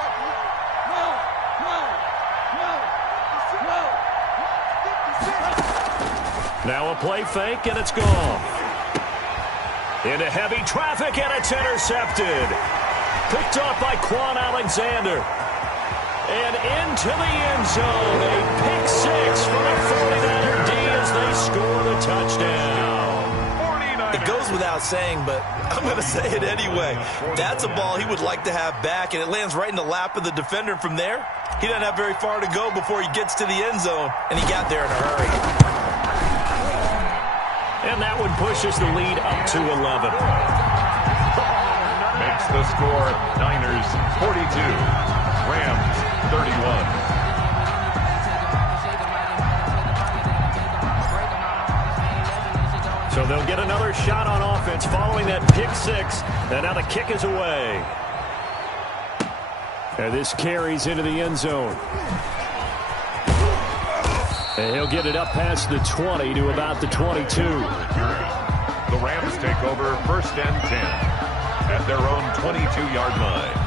Now a play fake, and it's gone. Into heavy traffic, and it's intercepted. Picked off by Quan Alexander. And into the end zone. A pick 6 for the 49er D as they score the touchdown. It goes without saying, but I'm going to say it anyway. That's a ball he would like to have back, and it lands right in the lap of the defender. From there, he doesn't have very far to go before he gets to the end zone, and he got there in a hurry. And that one pushes the lead up to 11. Makes the score Niners 42, Rams 31. So they'll get another shot on offense following that pick 6. And now the kick is away. And this carries into the end zone. And he'll get it up past the 20 to about the 22. The Rams take over 1st and 10 at their own 22-yard line.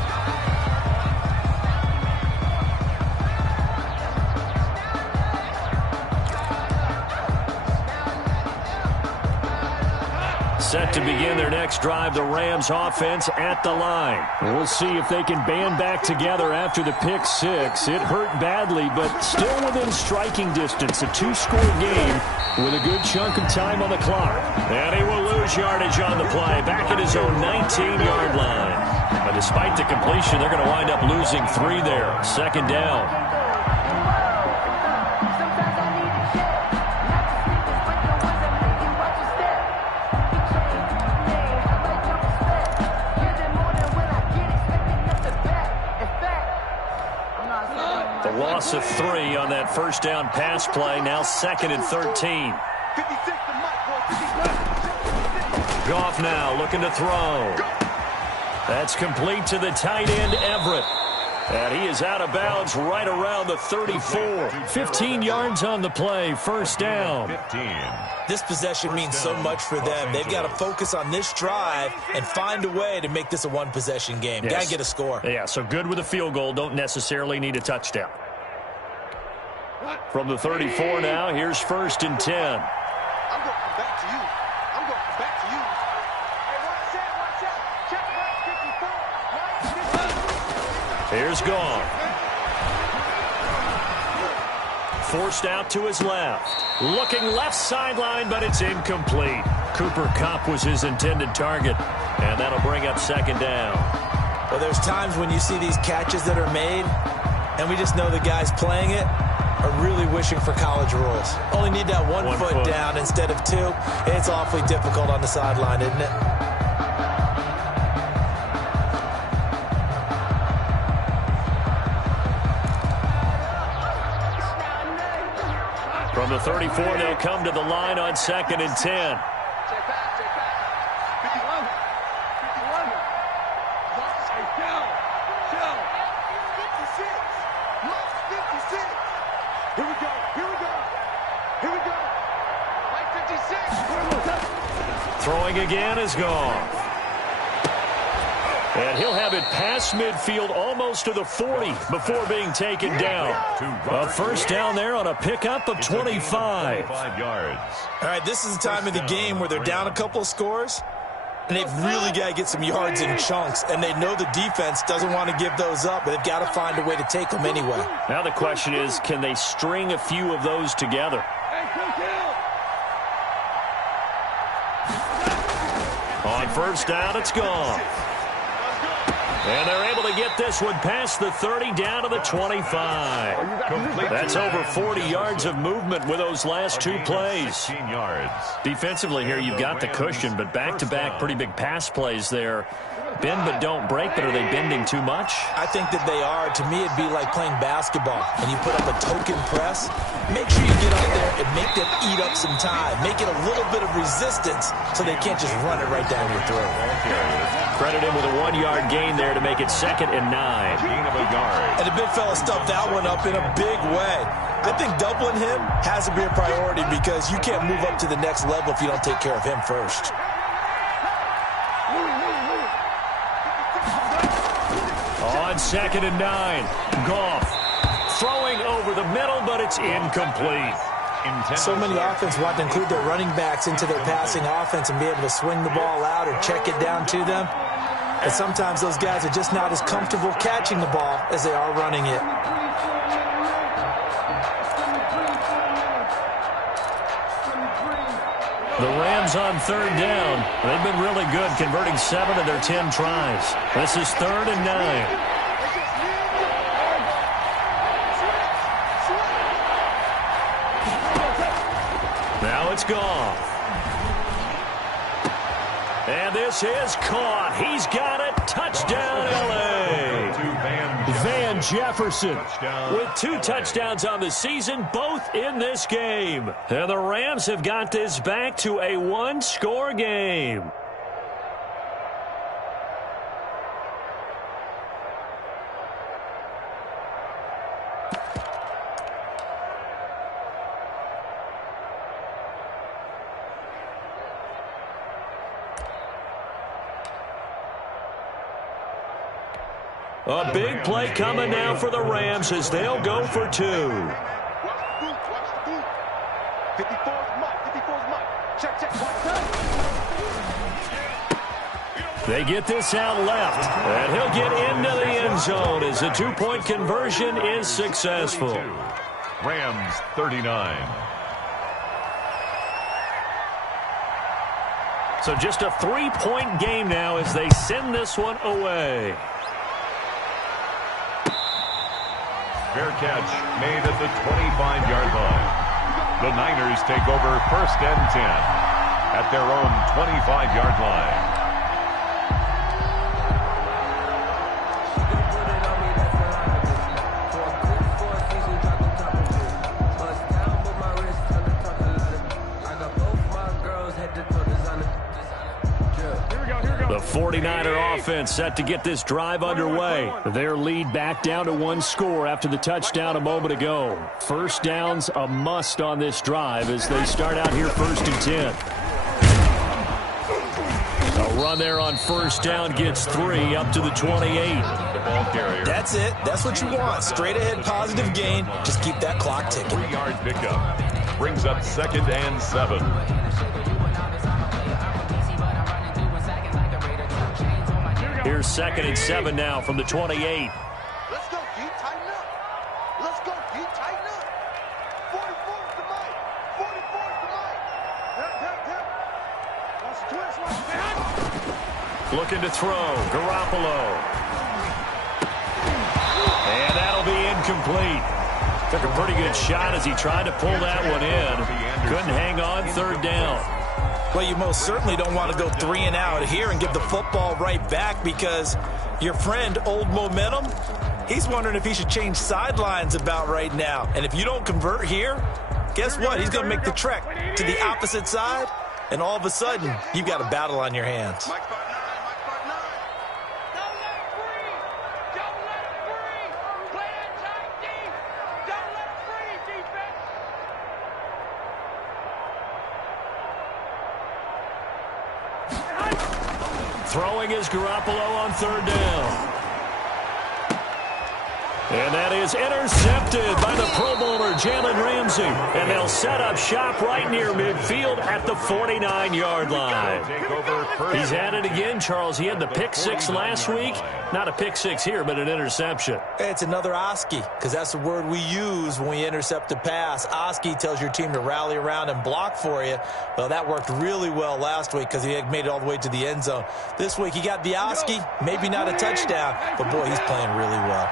Set to begin their next drive, the Rams offense at the line. We'll see if they can band back together after the pick 6. It hurt badly, but still within striking distance. A 2-score game with a good chunk of time on the clock. And he will lose yardage on the play, back at his own 19-yard line. But despite the completion, they're going to wind up losing 3 there. 2nd down. loss of 3 on that first down pass play. Now 2nd and 13. 56 to Mike, boy. 56. Goff now looking to throw. That's complete to the tight end, Everett. And he is out of bounds right around the 34. 15 yards on the play, first down. 15. This possession means so much for them. They've got to focus on this drive and find a way to make this a one-possession game. Yes. Got to get a score. Yeah, so good with a field goal. Don't necessarily need a touchdown. From the 34 now, here's 1st and 10. I'm going to come back to you. I'm going to come back to you. Hey, watch out. Check right 54. Here's Goff. Forced out to his left. Looking left sideline, but it's incomplete. Cooper Kupp was his intended target, and that'll bring up 2nd down. Well, there's times when you see these catches that are made, and we just know the guys playing it are really wishing for college rules. Only need that one foot down instead of 2. It's awfully difficult on the sideline, isn't it? From the 34, they'll come to the line on 2nd and 10. Check pass. 51. 51. Hey, chill. 56. Mark 56. Here we go. Like 56. Throwing again is Goff. And he'll have it past midfield almost to the 40 before being taken down. A first down there on a pickup of 25. 25 yards. All right, this is the time of the game where they're down a couple of scores, and they've really got to get some yards in chunks, and they know the defense doesn't want to give those up, but they've got to find a way to take them anyway. Now the question is, can they string a few of those together? On first down, it's Goff. And they're able to get this one past the 30 down to the 25. That's over 40 yards of movement with those last 2 plays. 16 yards. Defensively here, you've got the cushion, but back-to-back pretty big pass plays there. Bend but don't break, but are they bending too much? I think that they are. To me, it'd be like playing basketball, and you put up a token press. Make sure you get up there and make them eat up some time. Make it a little bit of resistance so they can't just run it right down your throat. Credit him with a 1-yard gain there to make it 2nd and 9. Gain of a yard. And the big fella stuffed that one up in a big way. I think doubling him has to be a priority because you can't move up to the next level if you don't take care of him first. On 2nd and 9, Goff throwing over the middle, but it's incomplete. So many offenses want to include their running backs into their passing offense and be able to swing the ball out or check it down to them. But sometimes those guys are just not as comfortable catching the ball as they are running it. The Rams on 3rd down. They've been really good, converting 7 of their 10 tries. This is 3rd and 9. Now it's Goff. And this is caught. He's got it. Touchdown, L.A. Van Jefferson with 2 touchdowns on the season, both in this game. And the Rams have got this back to a 1-score game. A big play coming now for the Rams as they'll go for 2. Watch the boot. 54's Mike. Check. They get this out left, and he'll get into the end zone as the 2-point conversion is successful. Rams 39. So just a 3-point game now as they send this one away. Fair catch made at the 25-yard line. The Niners take over 1st and 10 at their own 25-yard line. The 49er offense set to get this drive underway. Their lead back down to one score after the touchdown a moment ago. First down's a must on this drive as they start out here 1st and 10. A run there on first down gets 3 up to the 28. That's it. That's what you want. Straight ahead positive gain. Just keep that clock ticking. 3-yard pickup. Brings up 2nd and 7. Here's 2nd and 7 now from the 28. Let's go, G. Tighten up. Let's go, G. Tighten up. 44 is the mic. 44 is the mic. Hip. That's twist right. Looking to throw. Garoppolo. And that'll be incomplete. Took a pretty good shot as he tried to pull that one in. Couldn't hang on 3rd down. Well, you most certainly don't want to go 3 and out here and give the football right back because your friend, Old Momentum, he's wondering if he should change sidelines about right now. And if you don't convert here, guess what? He's going to make the trek to the opposite side, and all of a sudden, you've got a battle on your hands. Mike Spot 9. Mike Spot 9. Don't let it free. Don't let it free. Play that tight deep. Don't let it free, defense. Throwing is Garoppolo on 3rd down. And that is intercepted by the Pro Bowler, Jalen Ramsey. And they'll set up shop right near midfield at the 49-yard line. He's at it again, Charles. He had the pick 6 last week. Not a pick 6 here, but an interception. It's another Oski, because that's the word we use when we intercept a pass. Oski tells your team to rally around and block for you. Well, that worked really well last week because he had made it all the way to the end zone. This week he got the Oski, maybe not a touchdown, but boy, he's playing really well.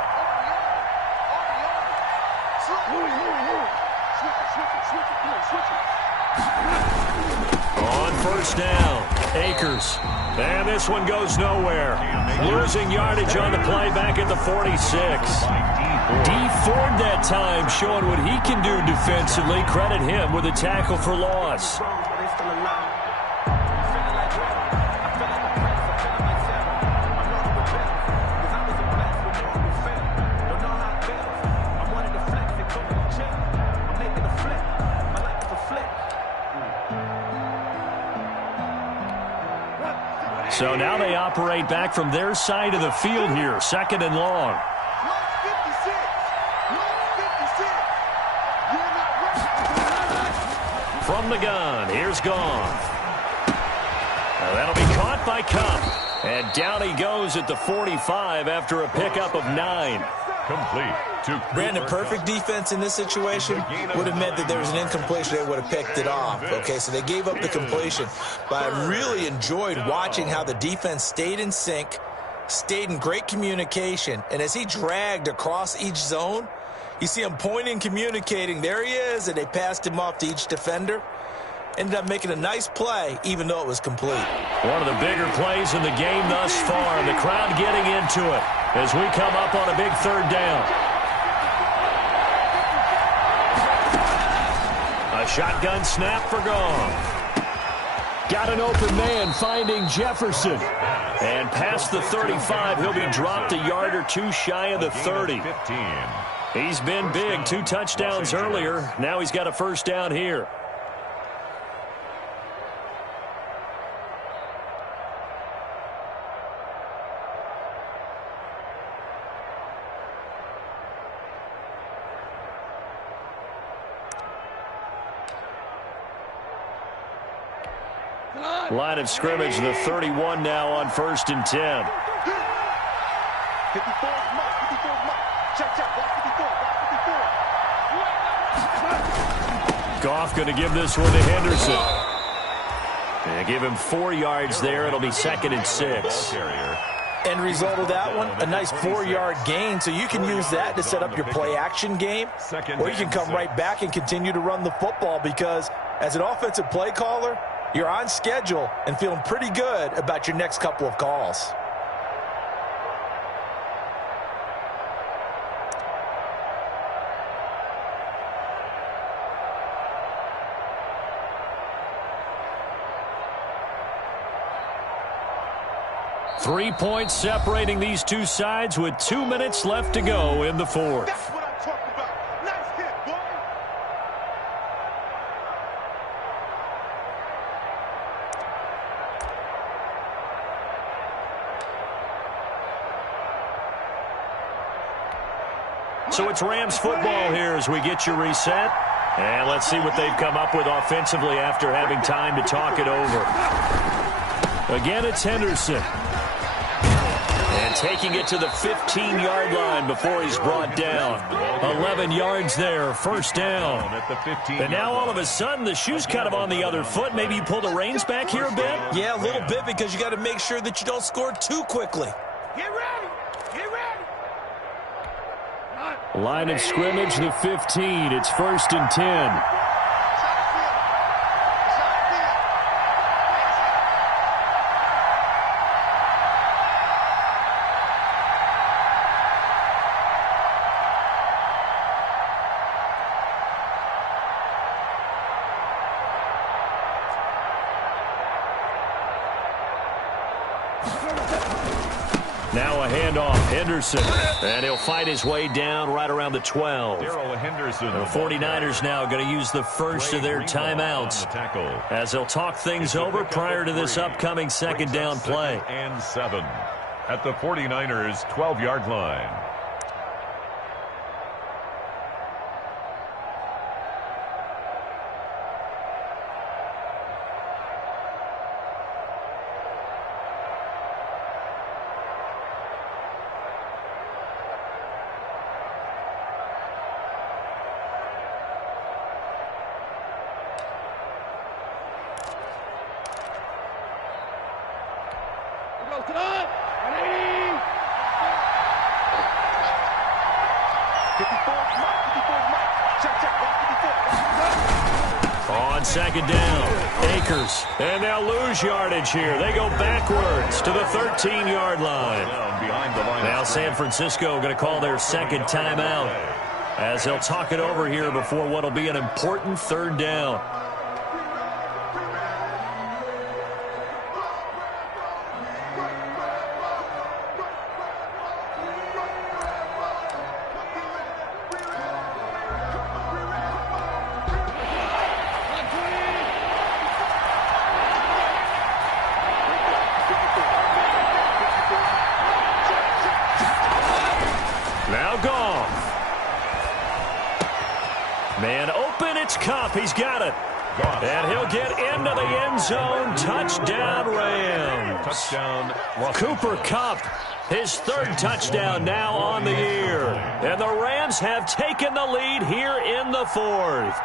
On first down, Akers. And this one goes nowhere. Losing yardage on the play back at the 46. D Ford that time showing what he can do defensively. Credit him with a tackle for loss. So now they operate back from their side of the field here, 2nd and long. From the gun, here's Goff. Now that'll be caught by Kupp. And down he goes at the 45 after a pickup of 9. Complete. Brandon, perfect defense in this situation would have meant that there was an incompletion. They would have picked it off. Okay, so they gave up the completion. But I really enjoyed watching how the defense stayed in sync, stayed in great communication. And as he dragged across each zone, you see him pointing, communicating. There he is, and they passed him off to each defender. Ended up making a nice play, even though it was complete. One of the bigger plays in the game thus far. The crowd getting into it as we come up on a big 3rd down. A shotgun snap for Goff. Got an open man finding Jefferson. And past the 35, he'll be dropped a yard or 2 shy of the 30. He's been big, 2 touchdowns earlier. Now he's got a first down here. Line of scrimmage, the 31 now on 1st and 10. 54 Mike. 54 Mike. Check. Block 54. Goff going to give this one to Henderson. And give him 4 yards there. It'll be 2nd and 6. End result of that one, a nice 4-yard gain, so you can use that to set up your play-action game, or you can come right back and continue to run the football because as an offensive play caller, you're on schedule and feeling pretty good about your next couple of calls. 3 points separating these two sides with 2 minutes left to go in the fourth. That's what I'm talking about. Nice hit, boy. So it's Rams football here as we get you reset. And let's see what they've come up with offensively after having time to talk it over. Again, it's Henderson. And taking it to the 15-yard line before he's brought down. 11 yards there, first down. And now all of a sudden, the shoe's kind of on the other foot. Maybe you pull the reins back here a bit? Yeah, a little bit, because you got to make sure that you don't score too quickly. Get ready. Get ready. Line of scrimmage, the 15. It's 1st and 10. Now a handoff, Henderson, and he'll fight his way down right around the 12. Henderson. The 49ers now going to use the first of their timeouts as they'll talk things over prior to this upcoming second down play. And 7 at the 49ers' 12-yard line. On second down, Akers, and they'll lose yardage here. They go backwards to the 13-yard line. Now San Francisco going to call their second timeout as they'll talk it over here before what will be an important third down. Man open, it's Kupp. He's got it. And he'll get into the end zone. Touchdown, Rams. Touchdown. Cooper Kupp, his third touchdown now on the year. And the Rams have taken the lead here in the fourth.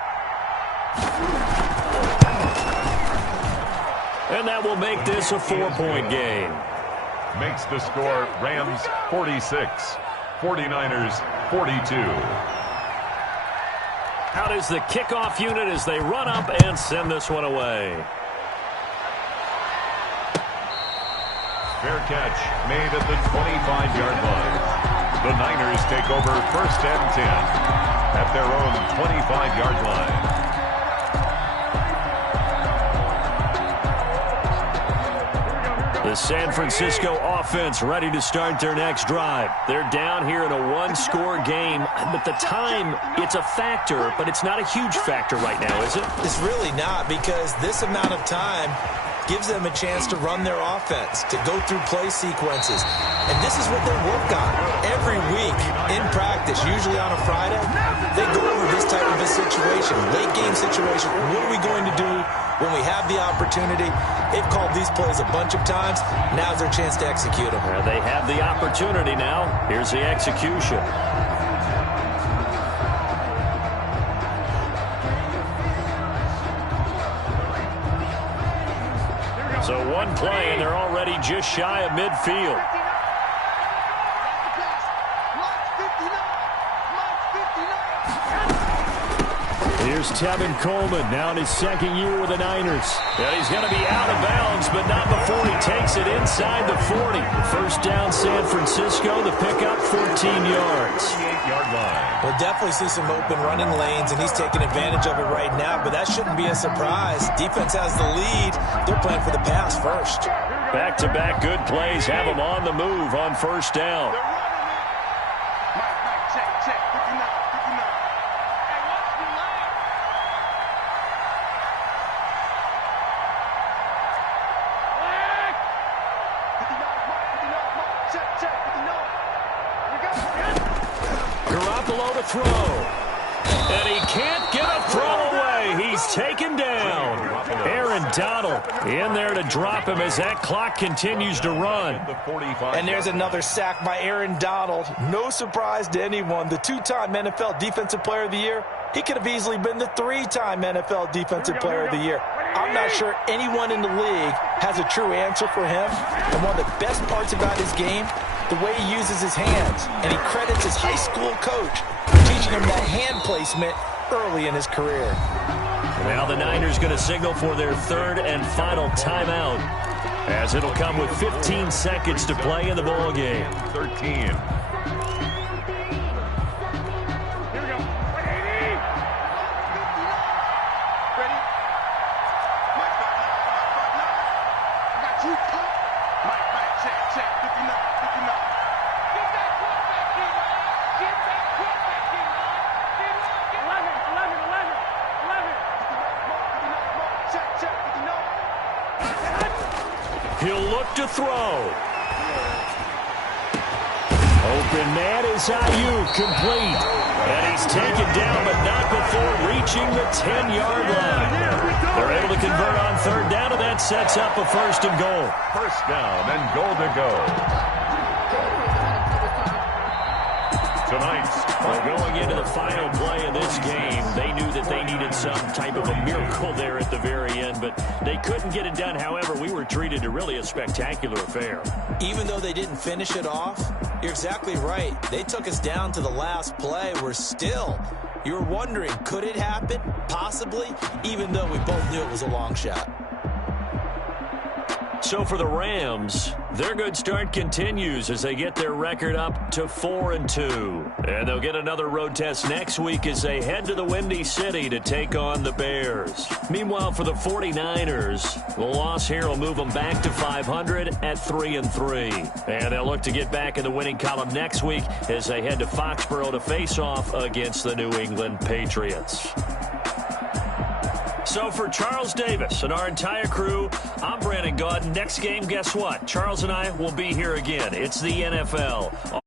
And that will make this a 4-point game. Makes the score Rams 46, 49ers 42. Out is the kickoff unit as they run up and send this one away. Fair catch made at the 25-yard line. The Niners take over 1st and 10 at their own 25-yard line. The San Francisco offense ready to start their next drive. They're down here in a one-score game, but the time, it's a factor, but it's not a huge factor right now, is it? It's really not, because this amount of time gives them a chance to run their offense, to go through play sequences. And this is what they work on every week in practice, usually on a Friday. They go over this type of a situation, late game situation. What are we going to do when we have the opportunity? They've called these plays a bunch of times. Now's their chance to execute them. They have the opportunity now. Here's the execution. So one play, and they're already just shy of midfield. Here's Tevin Coleman, now in his second year with the Niners. And he's going to be out of bounds, but not before he takes takes it inside the 40. First down, San Francisco. The pickup, 14 yards. 28-yard line. We'll definitely see some open running lanes, and he's taking advantage of it right now, but that shouldn't be a surprise. Defense has the lead. They're playing for the pass first. Back-to-back good plays have them on the move on first down. Garoppolo to throw. And he can't get a throw away. He's taken down. Aaron Donald in there to drop him as that clock continues to run. And there's another sack by Aaron Donald. No surprise to anyone. The two-time NFL Defensive Player of the Year. He could have easily been the three-time NFL Defensive Player of the Year. I'm not sure anyone in the league has a true answer for him. And one of the best parts about his game, the way he uses his hands. And he credits his high school coach for teaching him that hand placement early in his career. Now the Niners going to signal for their third and final timeout, as it'll come with 15 seconds to play in the ball game. 13. He'll look to throw. Open man is Ayuk, complete. And he's taken down, but not before reaching the 10-yard line. They're able to convert on third down, and that sets up a first and goal. First down and goal to go. Tonight's going into the final play of this game, they knew that they needed some type of a miracle there at the very end, but they couldn't get it done. However, we were treated to really a spectacular affair. Even though they didn't finish it off, you're exactly right. They took us down to the last play. We're still, you were wondering, could it happen? Possibly, even though we both knew it was a long shot. So for the Rams, their good start continues as they get their record up to 4-2. And they'll get another road test next week as they head to the Windy City to take on the Bears. Meanwhile, for the 49ers, the loss here will move them back to 500 at 3-3. And they'll look to get back in the winning column next week as they head to Foxborough to face off against the New England Patriots. So for Charles Davis and our entire crew, I'm Brandon Gaudin. Next game, guess what? Charles and I will be here again. It's the NFL.